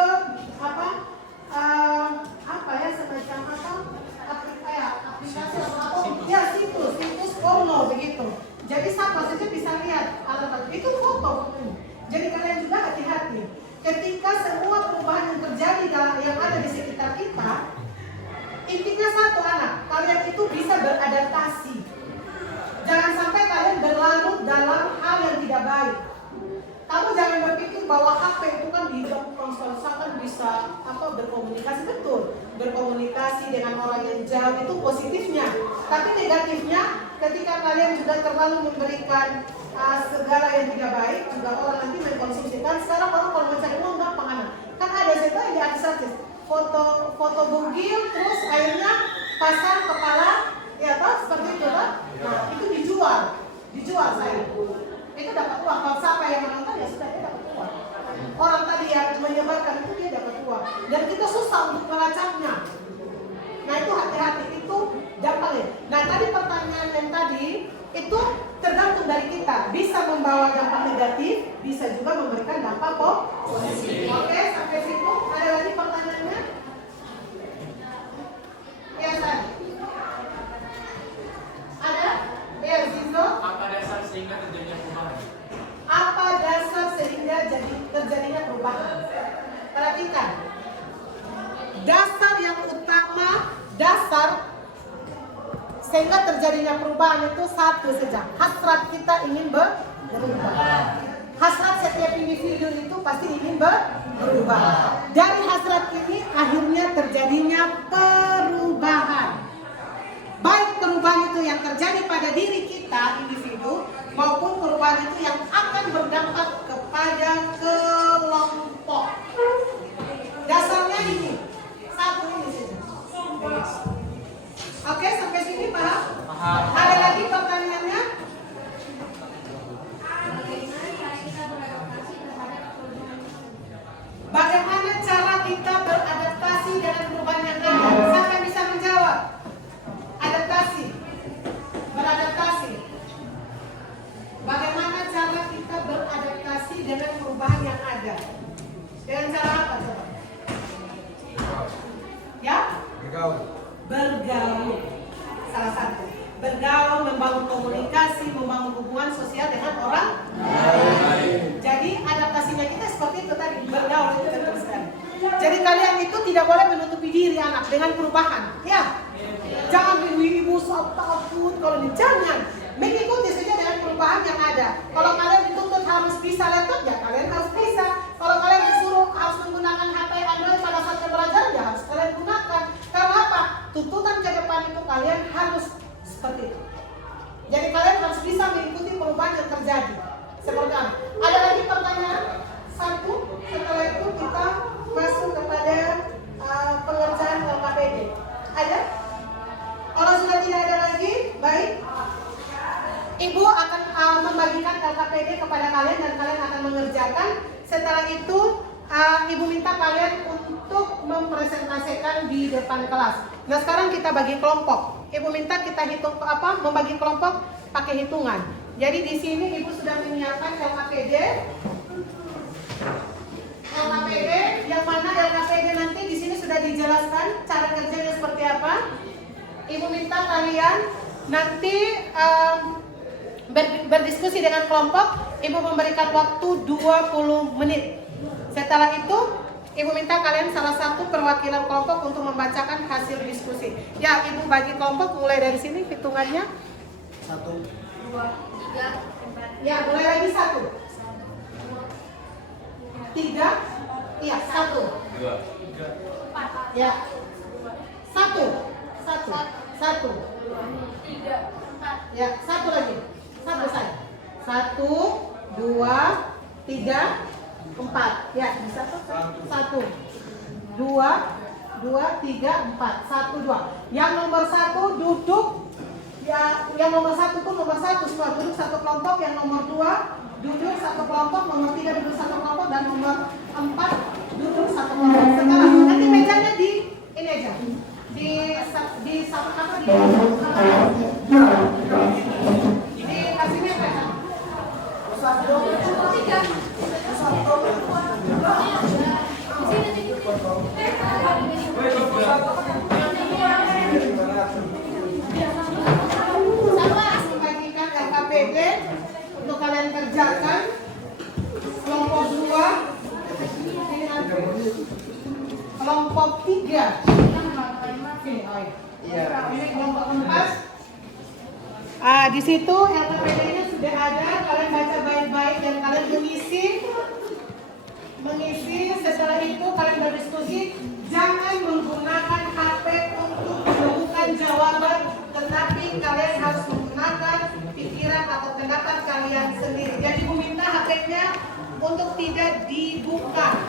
semacam aplikasi atau situs porno begitu. Jadi siapa saja bisa lihat alat itu foto. Jadi kalian juga hati-hati. Ketika semua perubahan yang terjadi yang ada di sekitar kita, intinya satu anak, kalian itu bisa beradaptasi. Jangan sampai kalian berlarut dalam hal yang tidak baik. Kamu jangan berpikir bahwa HP itu kan kan bisa berkomunikasi, betul. Berkomunikasi dengan orang yang jauh itu positifnya. Tapi negatifnya ketika kalian juga terlalu memberikan segala yang tidak baik, juga orang nanti mengkonsumsikan. Sekarang orang kalau mencari uang gampang anak. Kan ada situ yang di artis foto bugil, terus akhirnya pasang kepala, ya toh seperti itu toh. Nah itu dijual saya. Itu dapat uang. Kalau siapa yang menonton ya sudah dia dapat uang. Orang tadi yang menyebarkan itu dia dapat uang. Dan kita susah untuk melacaknya. Nah itu hati-hati, itu dampaknya. Nah tadi pertanyaan yang tadi itu tergantung dari kita. Bisa membawa dampak negatif, bisa juga memberikan dampak positif. Oke, sampai situ. Ada lagi pertanyaannya? Ya, San. Ada? Ya, Zizo. Apa dasar sehingga terjadinya perubahan? Apa dasar sehingga terjadinya perubahan? Perhatikan. Dasar yang utama, sehingga terjadinya perubahan itu satu saja. Hasrat kita ingin berubah. Hasrat setiap individu itu pasti ingin berubah. Dari hasrat ini akhirnya terjadinya perubahan. Baik perubahan itu yang terjadi pada diri kita individu maupun perubahan itu yang akan berdampak kepada kelompok. Dasarnya ini. Satu ini saja. Oke, sampai sini paham? Paham. Ada lagi pertanyaannya? Bagaimana cara kita beradaptasi dengan perubahan yang ada? Siapa bisa menjawab? Adaptasi. Beradaptasi. Bagaimana cara kita beradaptasi dengan perubahan yang ada? Dengan cara apa coba? Ya? Bergaul. Salah satu. Bergaul, membangun komunikasi, membangun hubungan sosial dengan orang lain. Jadi adaptasinya kita seperti itu tadi, bergaul itu penting sekali. Jadi kalian itu tidak boleh menutupi diri anak dengan perubahan, ya. Jangan ibu takut kalau jangan. Mengikuti saja dengan perubahan yang ada. Kalau kalian dituntut harus bisa laptop, ya kalian harus bisa. Kalau kalian disuruh harus menggunakan HP Android pada saat pembelajaran, ya harus kalian gunakan. Karena apa? Tuntutan ke depan itu kalian harus seperti itu. Jadi kalian harus bisa mengikuti perubahan yang terjadi. Seperti apa? Ada lagi pertanyaan? Satu. Setelah itu kita masuk kepada pengerjaan LKPD. Ada? Kalau sudah tidak ada lagi, baik. Ibu akan membagikan LKPD kepada kalian dan kalian akan mengerjakan. Setelah itu, Ibu minta kalian untuk mempresentasikan di depan kelas. Nah sekarang kita bagi kelompok. Ibu minta kita hitung membagi kelompok pakai hitungan. Jadi di sini Ibu sudah menyiapkan LKPD. Yang mana LKPD nanti di sini sudah dijelaskan cara kerjanya seperti apa. Ibu minta kalian nanti berdiskusi dengan kelompok. Ibu memberikan waktu 20 menit. Setelah itu Ibu minta kalian salah satu perwakilan kelompok untuk membacakan hasil diskusi. Ya, Ibu bagi kelompok mulai dari sini hitungannya. 1, 2, 3, 4. Ya, mulai lagi 1. 3. Iya, 1. 2. Ya. 1. 1. 1. 3, 4. Ya, 1 lagi. 1 saya. 1, 2, 3, 4. Ya, bisa tuh. 1, 2, 3, 4. 1, 2. Yang nomor 1 duduk. Ya, yang nomor 1 tuh nomor 1 semua duduk satu kelompok. Yang nomor 2 duduk satu kelompok. Nomor 3 duduk satu kelompok dan nomor 4 duduk satu kelompok. Sekarang nanti mejanya di ini aja. Di apa di kasihnya apa ya? Bagikan LKPD untuk kalian kerjakan. Kelompok 2 kelompok 3 ini kelompok 4. Di situ LKPD-nya sudah ada, kalian baca baik-baik dan kalian mengisi. Setelah itu kalian berdiskusi. Jangan menggunakan HP untuk menemukan jawaban, tetapi kalian harus menggunakan pikiran atau pendapat kalian sendiri. Jadi Bu minta HP-nya untuk tidak dibuka.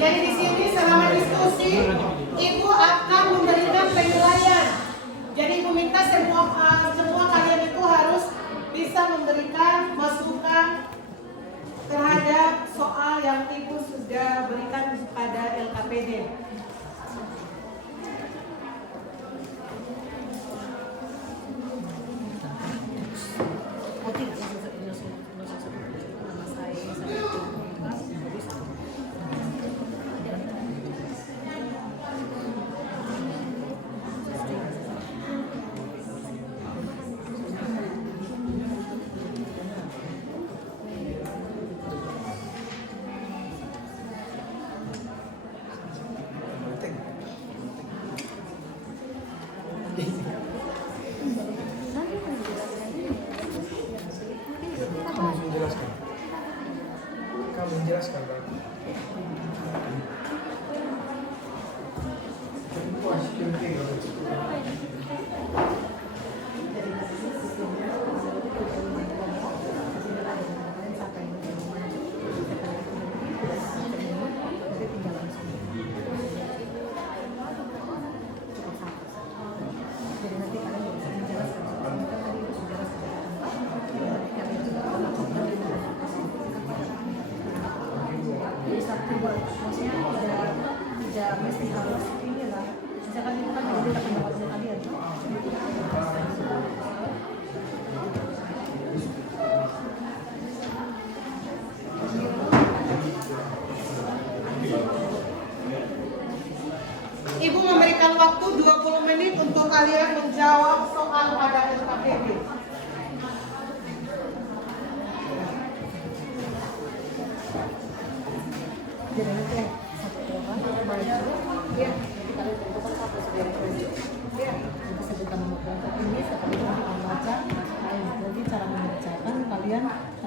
Jadi di sini selama diskusi Ibu akan memberikan penilaian. Jadi Ibu minta semua kalian itu harus bisa memberikan masukan terhadap soal yang Ibu sudah berikan pada LKPD. Kamu menjelaskan Pak. Ibu memberikan waktu 20 menit untuk kalian menjawab soal pada LKPD.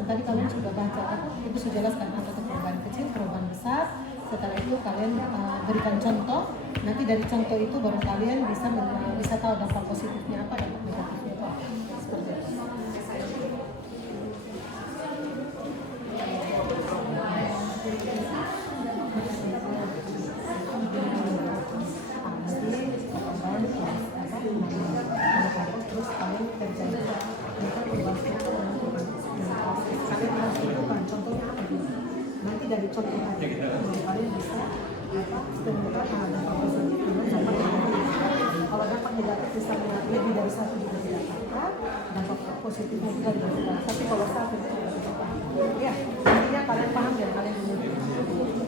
Tadi kalian sudah baca apa? Ibu sudah jelaskan ada perubahan kecil, perubahan besar. Setelah itu kalian berikan contoh. Nanti dari contoh itu baru kalian bisa tahu dampak positifnya apa, dampak negatifnya apa. Seperti itu. Terus kalian kerjain contohnya apa gitu. Nanti dari contoh tadi kalian bisa temukan dampak positif dengan dampak negatif. Kalau dampak negatif bisa lebih dari satu juga tidak apa-apa, dampak positifnya juga tidak apa-apa. Tapi kalau satu itu tidak apa-apa. Ya, intinya kalian paham dan kalian mengerti.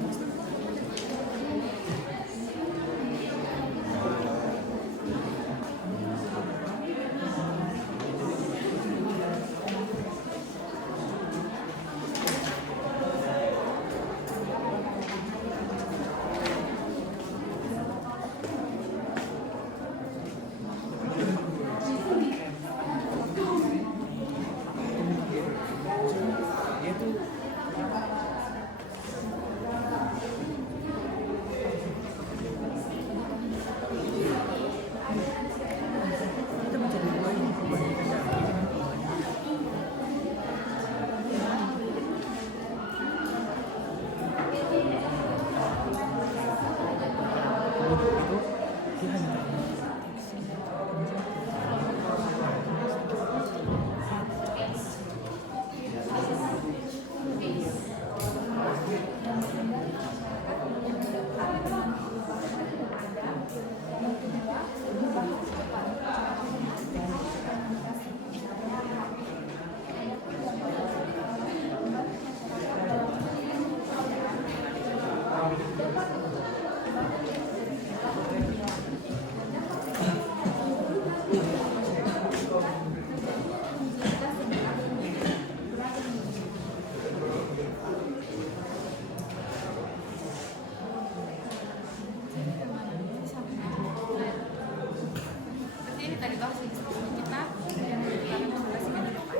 tadi itu hasil diskusi kita dan nanti kami mempresentasikan di depan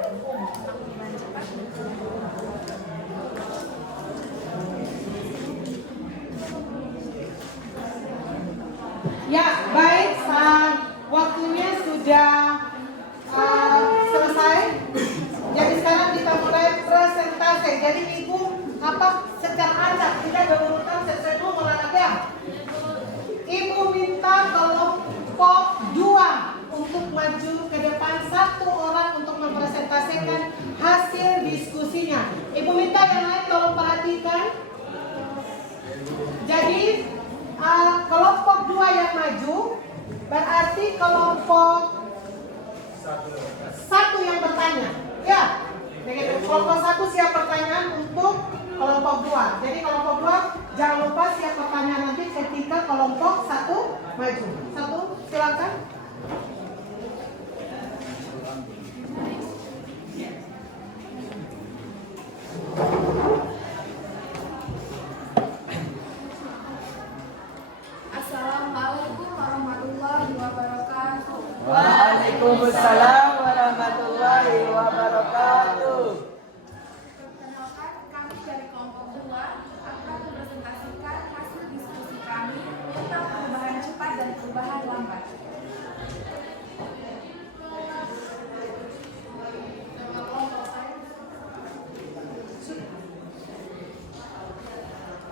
tentang perubahan cepat. Ya, baik. Waktunya sudah selesai. Jadi sekarang kita mulai presentasi. Jadi Ibu secara acak tidak berurutan sesuai nomor ya. Ibu minta kelompok 2 untuk maju ke depan, 1 orang untuk mempresentasikan hasil diskusinya. Ibu minta yang lain tolong perhatikan. Jadi kelompok 2 yang maju berarti kelompok 1 yang bertanya. Ya, kelompok 1 siap pertanyaan untuk kelompok 2. Jadi kelompok 2 jangan lupa siap pertanyaan nanti ketika kelompok 1 maju. 1, silakan. Assalamualaikum warahmatullahi wabarakatuh. Waalaikumsalam warahmatullahi wabarakatuh. Perkenalkan, kami dari kelompok 2 akan mempresentasikan hasil diskusi kami tentang perubahan cepat dan perubahan lambat.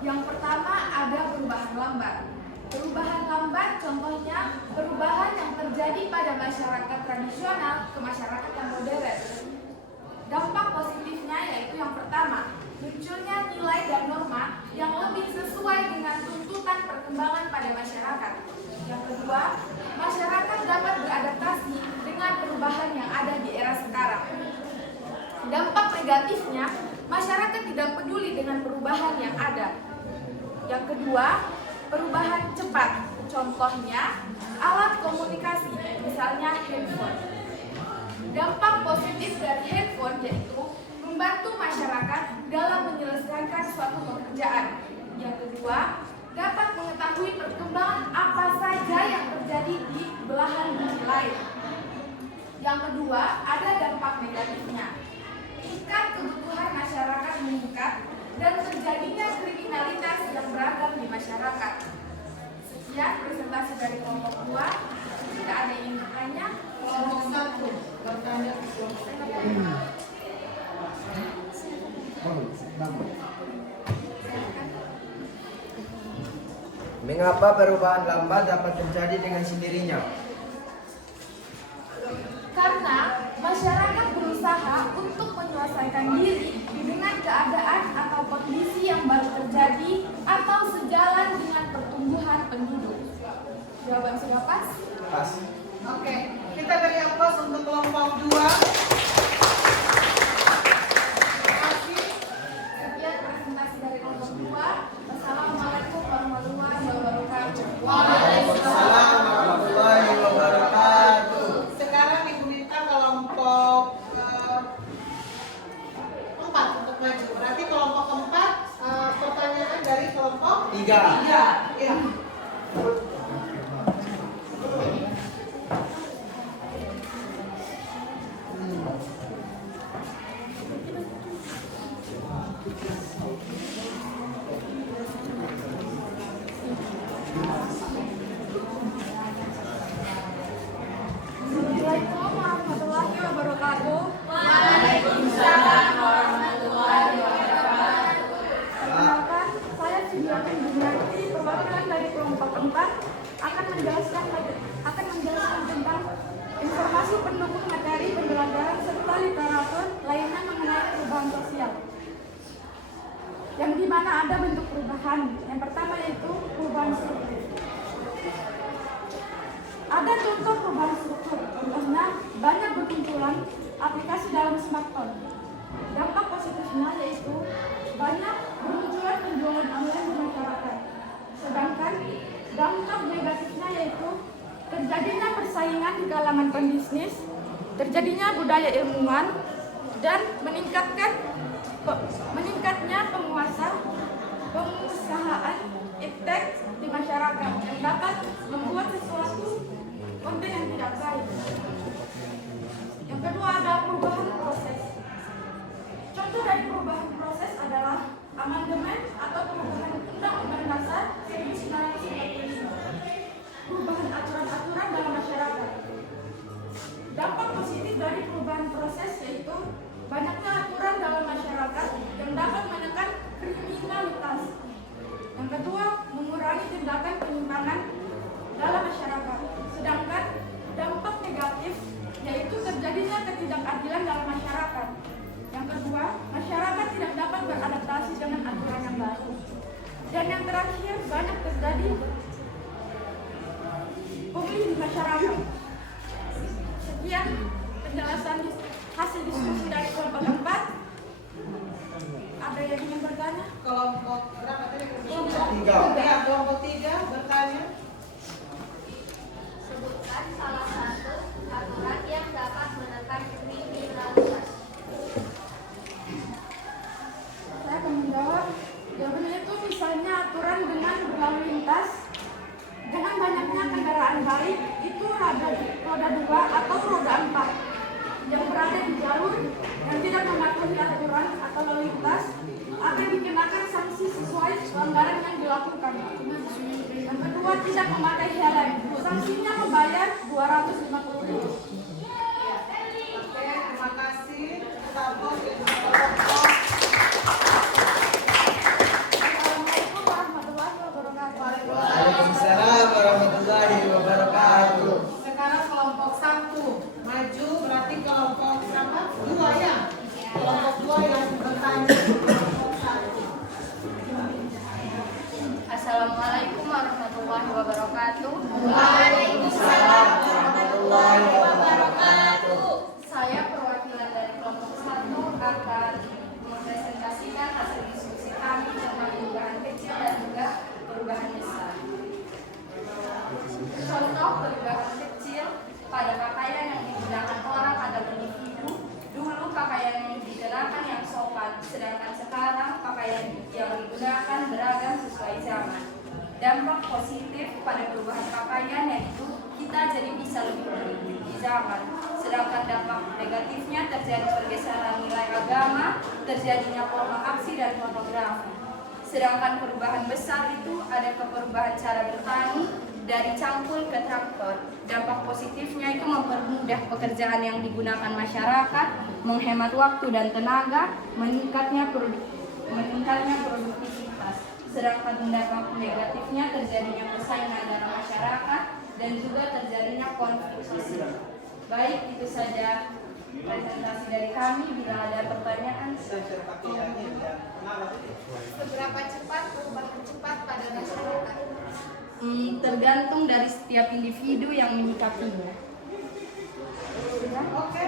Yang pertama ada perubahan lambat. Perubahan lambat contohnya perubahan yang terjadi pada masyarakat tradisional ke masyarakat yang modern. Dampak positifnya yaitu yang pertama, munculnya nilai dan norma yang lebih sesuai dengan tuntutan perkembangan pada masyarakat. Yang kedua, masyarakat dapat beradaptasi dengan perubahan yang ada di era sekarang. Dampak negatifnya, masyarakat tidak peduli dengan perubahan yang ada. Yang kedua, perubahan cepat. Contohnya, alat komunikasi, misalnya handphone. Dampak positif dari handphone yaitu membantu masyarakat dalam menyelesaikan suatu pekerjaan. Yang kedua, dapat mengetahui perkembangan apa saja yang terjadi di belahan bumi lain. Yang kedua, ada dampak negatifnya. Tingkat kebutuhan masyarakat meningkat dan terjadinya kriminalitas yang beragam di masyarakat. Sekian presentasi dari kelompok 2. Jika ada yang ingin bertanya, Kelompok 1 bertanya ke kelompok 3. Mengapa perubahan lambat dapat terjadi dengan sendirinya? karena masyarakat berusaha untuk menyelesaikan diri dengan keadaan atau kondisi yang baru terjadi atau sejalan dengan pertumbuhan penduduk. Jawaban sudah pas? Pas. Oke, kita beri aplaus untuk kelompok 2. Sekian presentasi dari kelompok 2. Assalamualaikum warahmatullahi wabarakatuh. Waalaikumsalam warahmatullahi wabarakatuh. Sekarang Ibu minta kelompok 4 untuk maju. Berarti kelompok 4 pertanyaan dari kelompok 3. 3. Ya. Assalamualaikum warahmatullahi wabarakatuh. Waalaikumsalam warahmatullahi wabarakatuh. Perkenalkan, saya Sudiatin Jumlati, perwakilan dari kelompok 4 akan menjelaskan tentang informasi pendukung materi pembelajaran serta literatur lainnya mengenai perubahan sosial. Yang dimana ada bentuk perubahan. Yang pertama yaitu perubahan struktur. Ada contoh perubahan struktur, contohnya banyak bermunculan aplikasi dalam smartphone. Dampak positifnya yaitu banyak bermunculan penjualan online di masyarakat. Sedangkan dampak negatifnya yaitu terjadinya persaingan di kalangan pembisnis, terjadinya budaya ilmuwan, dan meningkatnya pengusahaan iptek di masyarakat yang dapat membuat sesuatu konten yang tidak baik. positif dari perubahan proses yaitu banyaknya aturan dalam masyarakat yang dapat menekan kriminalitas. Yang kedua, mengurangi tindakan penyimpangan dalam masyarakat. Sedangkan dampak negatif yaitu terjadinya ketidakadilan dalam masyarakat. Yang kedua, masyarakat tidak dapat beradaptasi dengan aturan yang baru. Dan yang terakhir, banyak terjadi pungli di masyarakat. Sekian penjelasan hasil diskusi dari kelompok 4. Ada yang ingin bertanya? Kelompok berapa tadi? Kelompok 3. Kelompok 3 bertanya. Sebutkan salah satu aturan yang dapat menekan kriminalitas. Saya akan menjawab. Jawabannya itu misalnya aturan dengan berlalu lintas dengan banyaknya kendaraan baik itu roda 2 atau roda 4 yang berada di jalur yang tidak mematuhi aturan atau lalu lintas akan dikenakan sanksi sesuai pelanggaran yang dilakukan. Yang kedua, tidak memakai helm. Sanksinya membayar Rp250.000. Oke, terima kasih. Kita Assalamualaikum warahmatullahi wabarakatuh. Waalaikumsalam warahmatullahi wabarakatuh. Sekarang kelompok 1 maju, berarti kelompok berapa? 2 ya? Kelompok 2 yang bertanya. Kelompok 1. Assalamualaikum warahmatullahi wabarakatuh. Waalaikumsalam warahmatullahi wabarakatuh. Saya perwakilan dari kelompok 1 akan mempresentasikan hasil diskusi kami tentang perubahan kecil dan juga perubahan besar. Contoh perubahan kecil pada pakaian yang digunakan orang atau individu. Dulu pakaian yang dikenakan yang sopan, sedangkan sekarang pakaian yang digunakan beragam sesuai zaman. Dampak positif pada perubahan pakaian yaitu kita jadi bisa lebih mengikuti zaman. Sedangkan dampak negatifnya terjadi pergeseran nilai agama, terjadinya porno aksi dan pornografi. Sedangkan perubahan besar itu ada perubahan cara bertani dari cangkul ke traktor. Dampak positifnya itu mempermudah pekerjaan yang digunakan masyarakat, menghemat waktu dan tenaga, meningkatnya produktivitas. Sedangkan dampak negatifnya terjadinya persaingan dalam masyarakat dan juga terjadinya konflik sosial. Baik, itu saja presentasi dari kami. Bila ada pertanyaan, Seberapa cepat perubahan cepat pada masyarakat? tergantung dari setiap individu yang menyikapinya. Oke,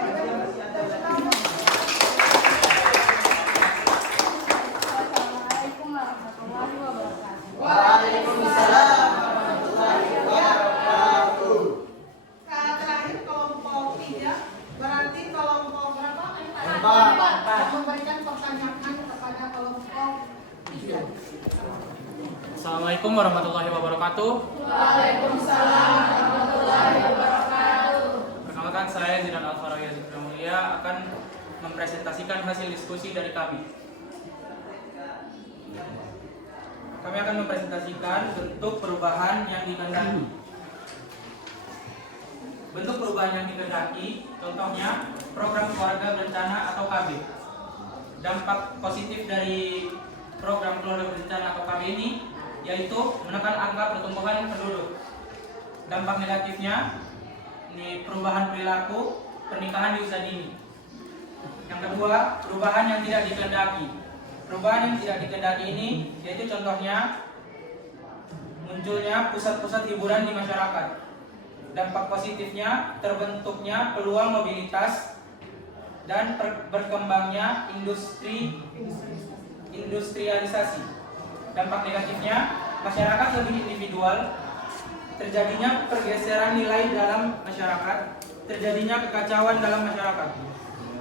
Assalamualaikum warahmatullahi wabarakatuh. Waalaikumsalam warahmatullahi wabarakatuh. terakhir kelompok 3, berarti kelompok berapa? 4. Memberikan pertanyaan kepada kelompok 3. Assalamualaikum warahmatullahi wabarakatuh. Waalaikumsalam warahmatullahi wabarakatuh. Perkenalkan, saya Zidan Alfarawi Mulia akan mempresentasikan hasil diskusi dari kami. Kami akan mempresentasikan bentuk perubahan yang dikehendaki. Bentuk perubahan yang dikehendaki, contohnya program keluarga berencana atau KB. Dampak positif dari program keluarga berencana atau KB ini yaitu menekan angka pertumbuhan penduduk. Dampak negatifnya ini perubahan perilaku pernikahan di usia dini. Yang kedua, perubahan yang tidak dikehendaki. Perubahan yang tidak dikehendaki ini yaitu contohnya munculnya pusat-pusat hiburan di masyarakat. Dampak positifnya terbentuknya peluang mobilitas dan berkembangnya industrialisasi. Dampak negatifnya masyarakat lebih individual, terjadinya pergeseran nilai dalam masyarakat, terjadinya kekacauan dalam masyarakat.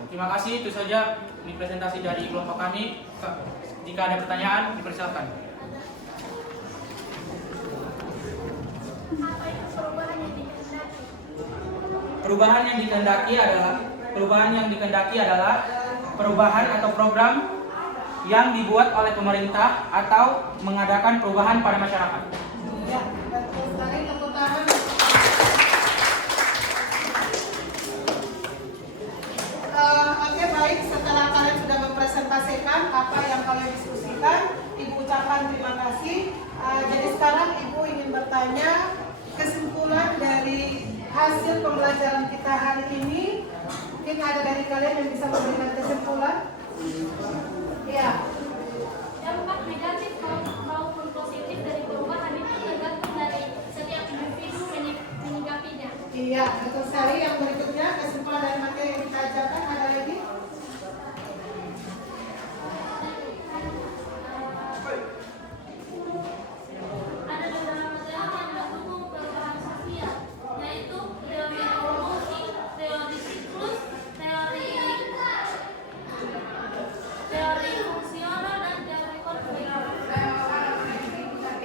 Terima kasih, itu saja ini presentasi dari kelompok kami. Jika ada pertanyaan, dipersilakan. Apa itu perubahan yang dikehendaki? Perubahan yang dikehendaki adalah perubahan atau program yang dibuat oleh pemerintah atau mengadakan perubahan pada masyarakat. Ya, betul sekali, tepuk tangan. hasil pembelajaran kita hari ini. Mungkin ada dari kalian yang bisa memberikan kesimpulan. Ya. Dampak negatif maupun positif dari perubahan itu tergantung dari setiap individu menyikapinya. Iya, betul sekali. Yang berikutnya kesimpulan dari materi yang kita ajarkan ada lagi. Ada beberapa teori yang mendukung perubahan sosial, yaitu teori evolusi, teori siklus, teori fungsional, dan teori konflik.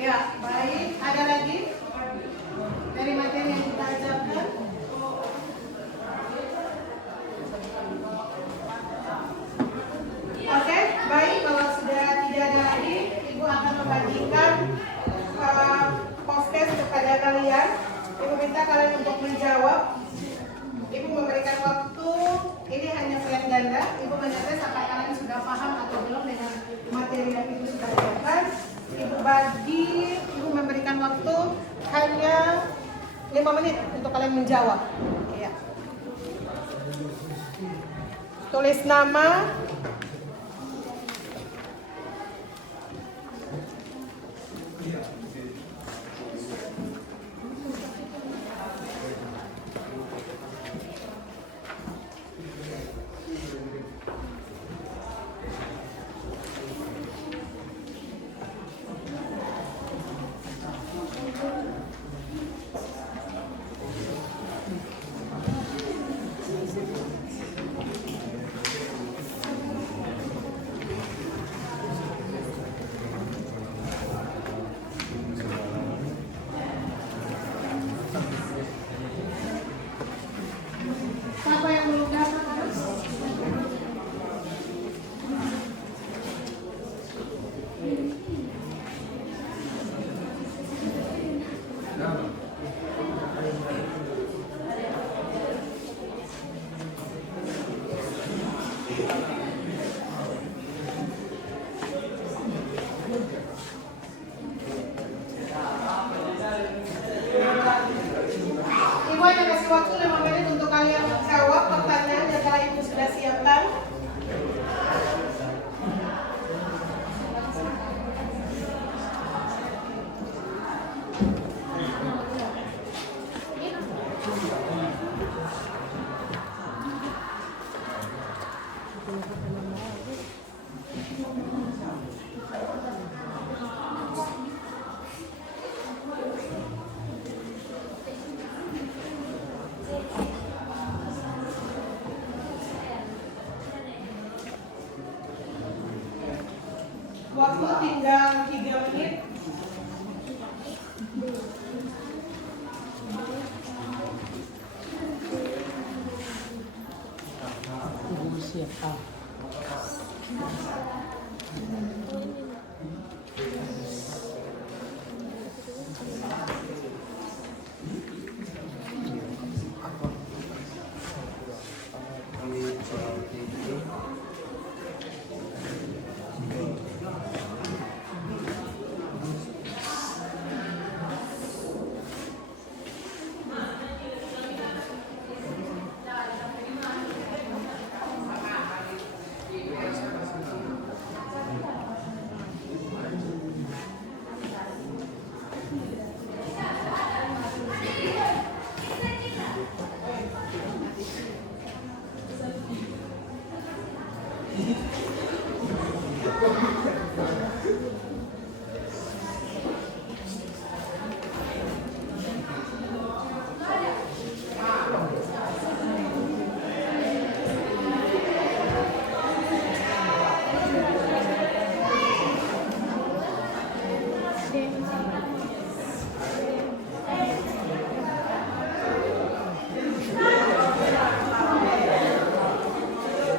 Ya, baik. Ada lagi dari materi yang kita ajarkan. Oke, baik. Kalau sudah tidak ada lagi, Ibu akan membagikan podcast kepada kalian. Ibu minta kalian untuk menjawab. Ibu memberikan waktu, ini hanya pilihan ganda. Ibu menyampaikan sampai kalian sudah paham atau belum dengan materi yang Ibu sudah ajarkan. Ibu memberikan waktu hanya 5 menit untuk kalian menjawab. Ya. Tulis nama, siapa yang belum dapat? Ibu hanya kasih waktu 5 menit untuk kalian menjawab pertanyaan yang telah Ibu sudah siapkan. Waktu tinggal 3 menit.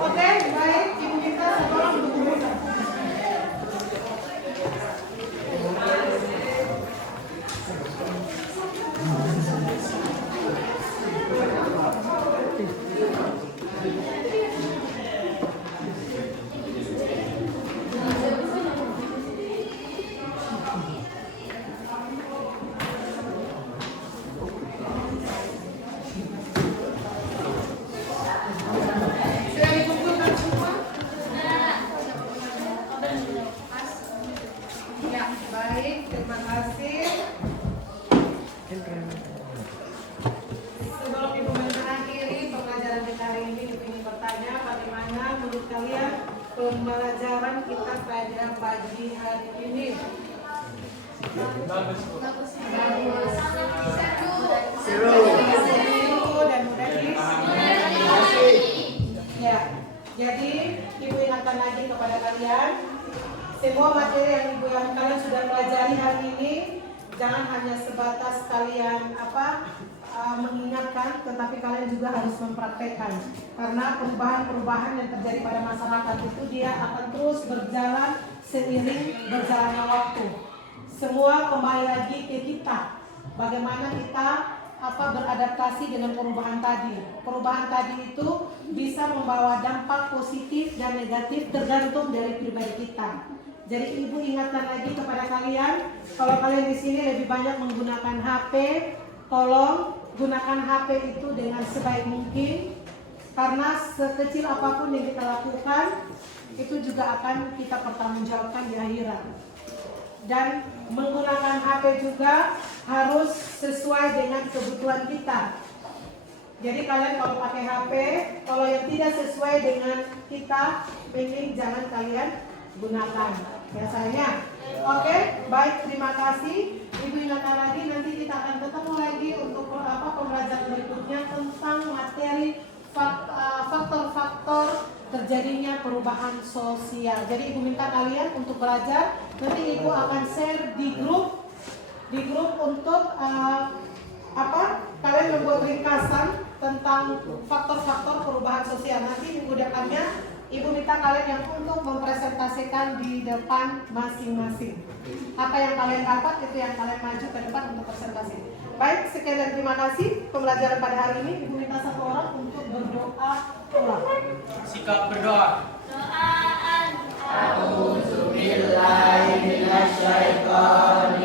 Oke, baik. Ibu minta tolong untuk pembelajaran kita pada pagi hari ini? Bagus, Bu. Seru dan mudah ya. Jadi Ibu ingatkan lagi kepada kalian, semua materi yang kalian sudah pelajari hari ini jangan hanya sebatas kalian mengingatkan, tetapi kalian juga harus mempraktekkan. Karena perubahan-perubahan yang terjadi pada masyarakat itu dia akan terus berjalan seiring berjalannya waktu. Semua kembali lagi ke kita, bagaimana kita beradaptasi dengan perubahan tadi. Perubahan tadi itu bisa membawa dampak positif dan negatif tergantung dari pribadi kita. Jadi Ibu ingatkan lagi kepada kalian, kalau kalian di sini lebih banyak menggunakan HP, tolong gunakan HP itu dengan sebaik mungkin, karena sekecil apapun yang kita lakukan itu juga akan kita pertanggungjawabkan di akhirat. Dan menggunakan HP juga harus sesuai dengan kebutuhan kita. Jadi kalian kalau pakai HP, kalau yang tidak sesuai dengan kita, ini jangan kalian gunakan biasanya. Oke, baik, terima kasih. Ibu ingatkan lagi, nanti kita akan ketemu lagi untuk pembelajaran berikutnya tentang materi faktor-faktor terjadinya perubahan sosial. Jadi Ibu minta kalian untuk belajar. Nanti Ibu akan share di grup untuk kalian membuat ringkasan tentang faktor-faktor perubahan sosial. Nanti minggu depannya Ibu minta kalian yang untuk mempresentasikan di depan masing-masing. Apa yang kalian dapat itu yang kalian maju ke depan untuk presentasi. Baik, sekian dan terima kasih pembelajaran pada hari ini. Ibu minta satu orang untuk berdoa ulang. Sikap berdoa. Doaan. A'udzubillahi minasyaitonir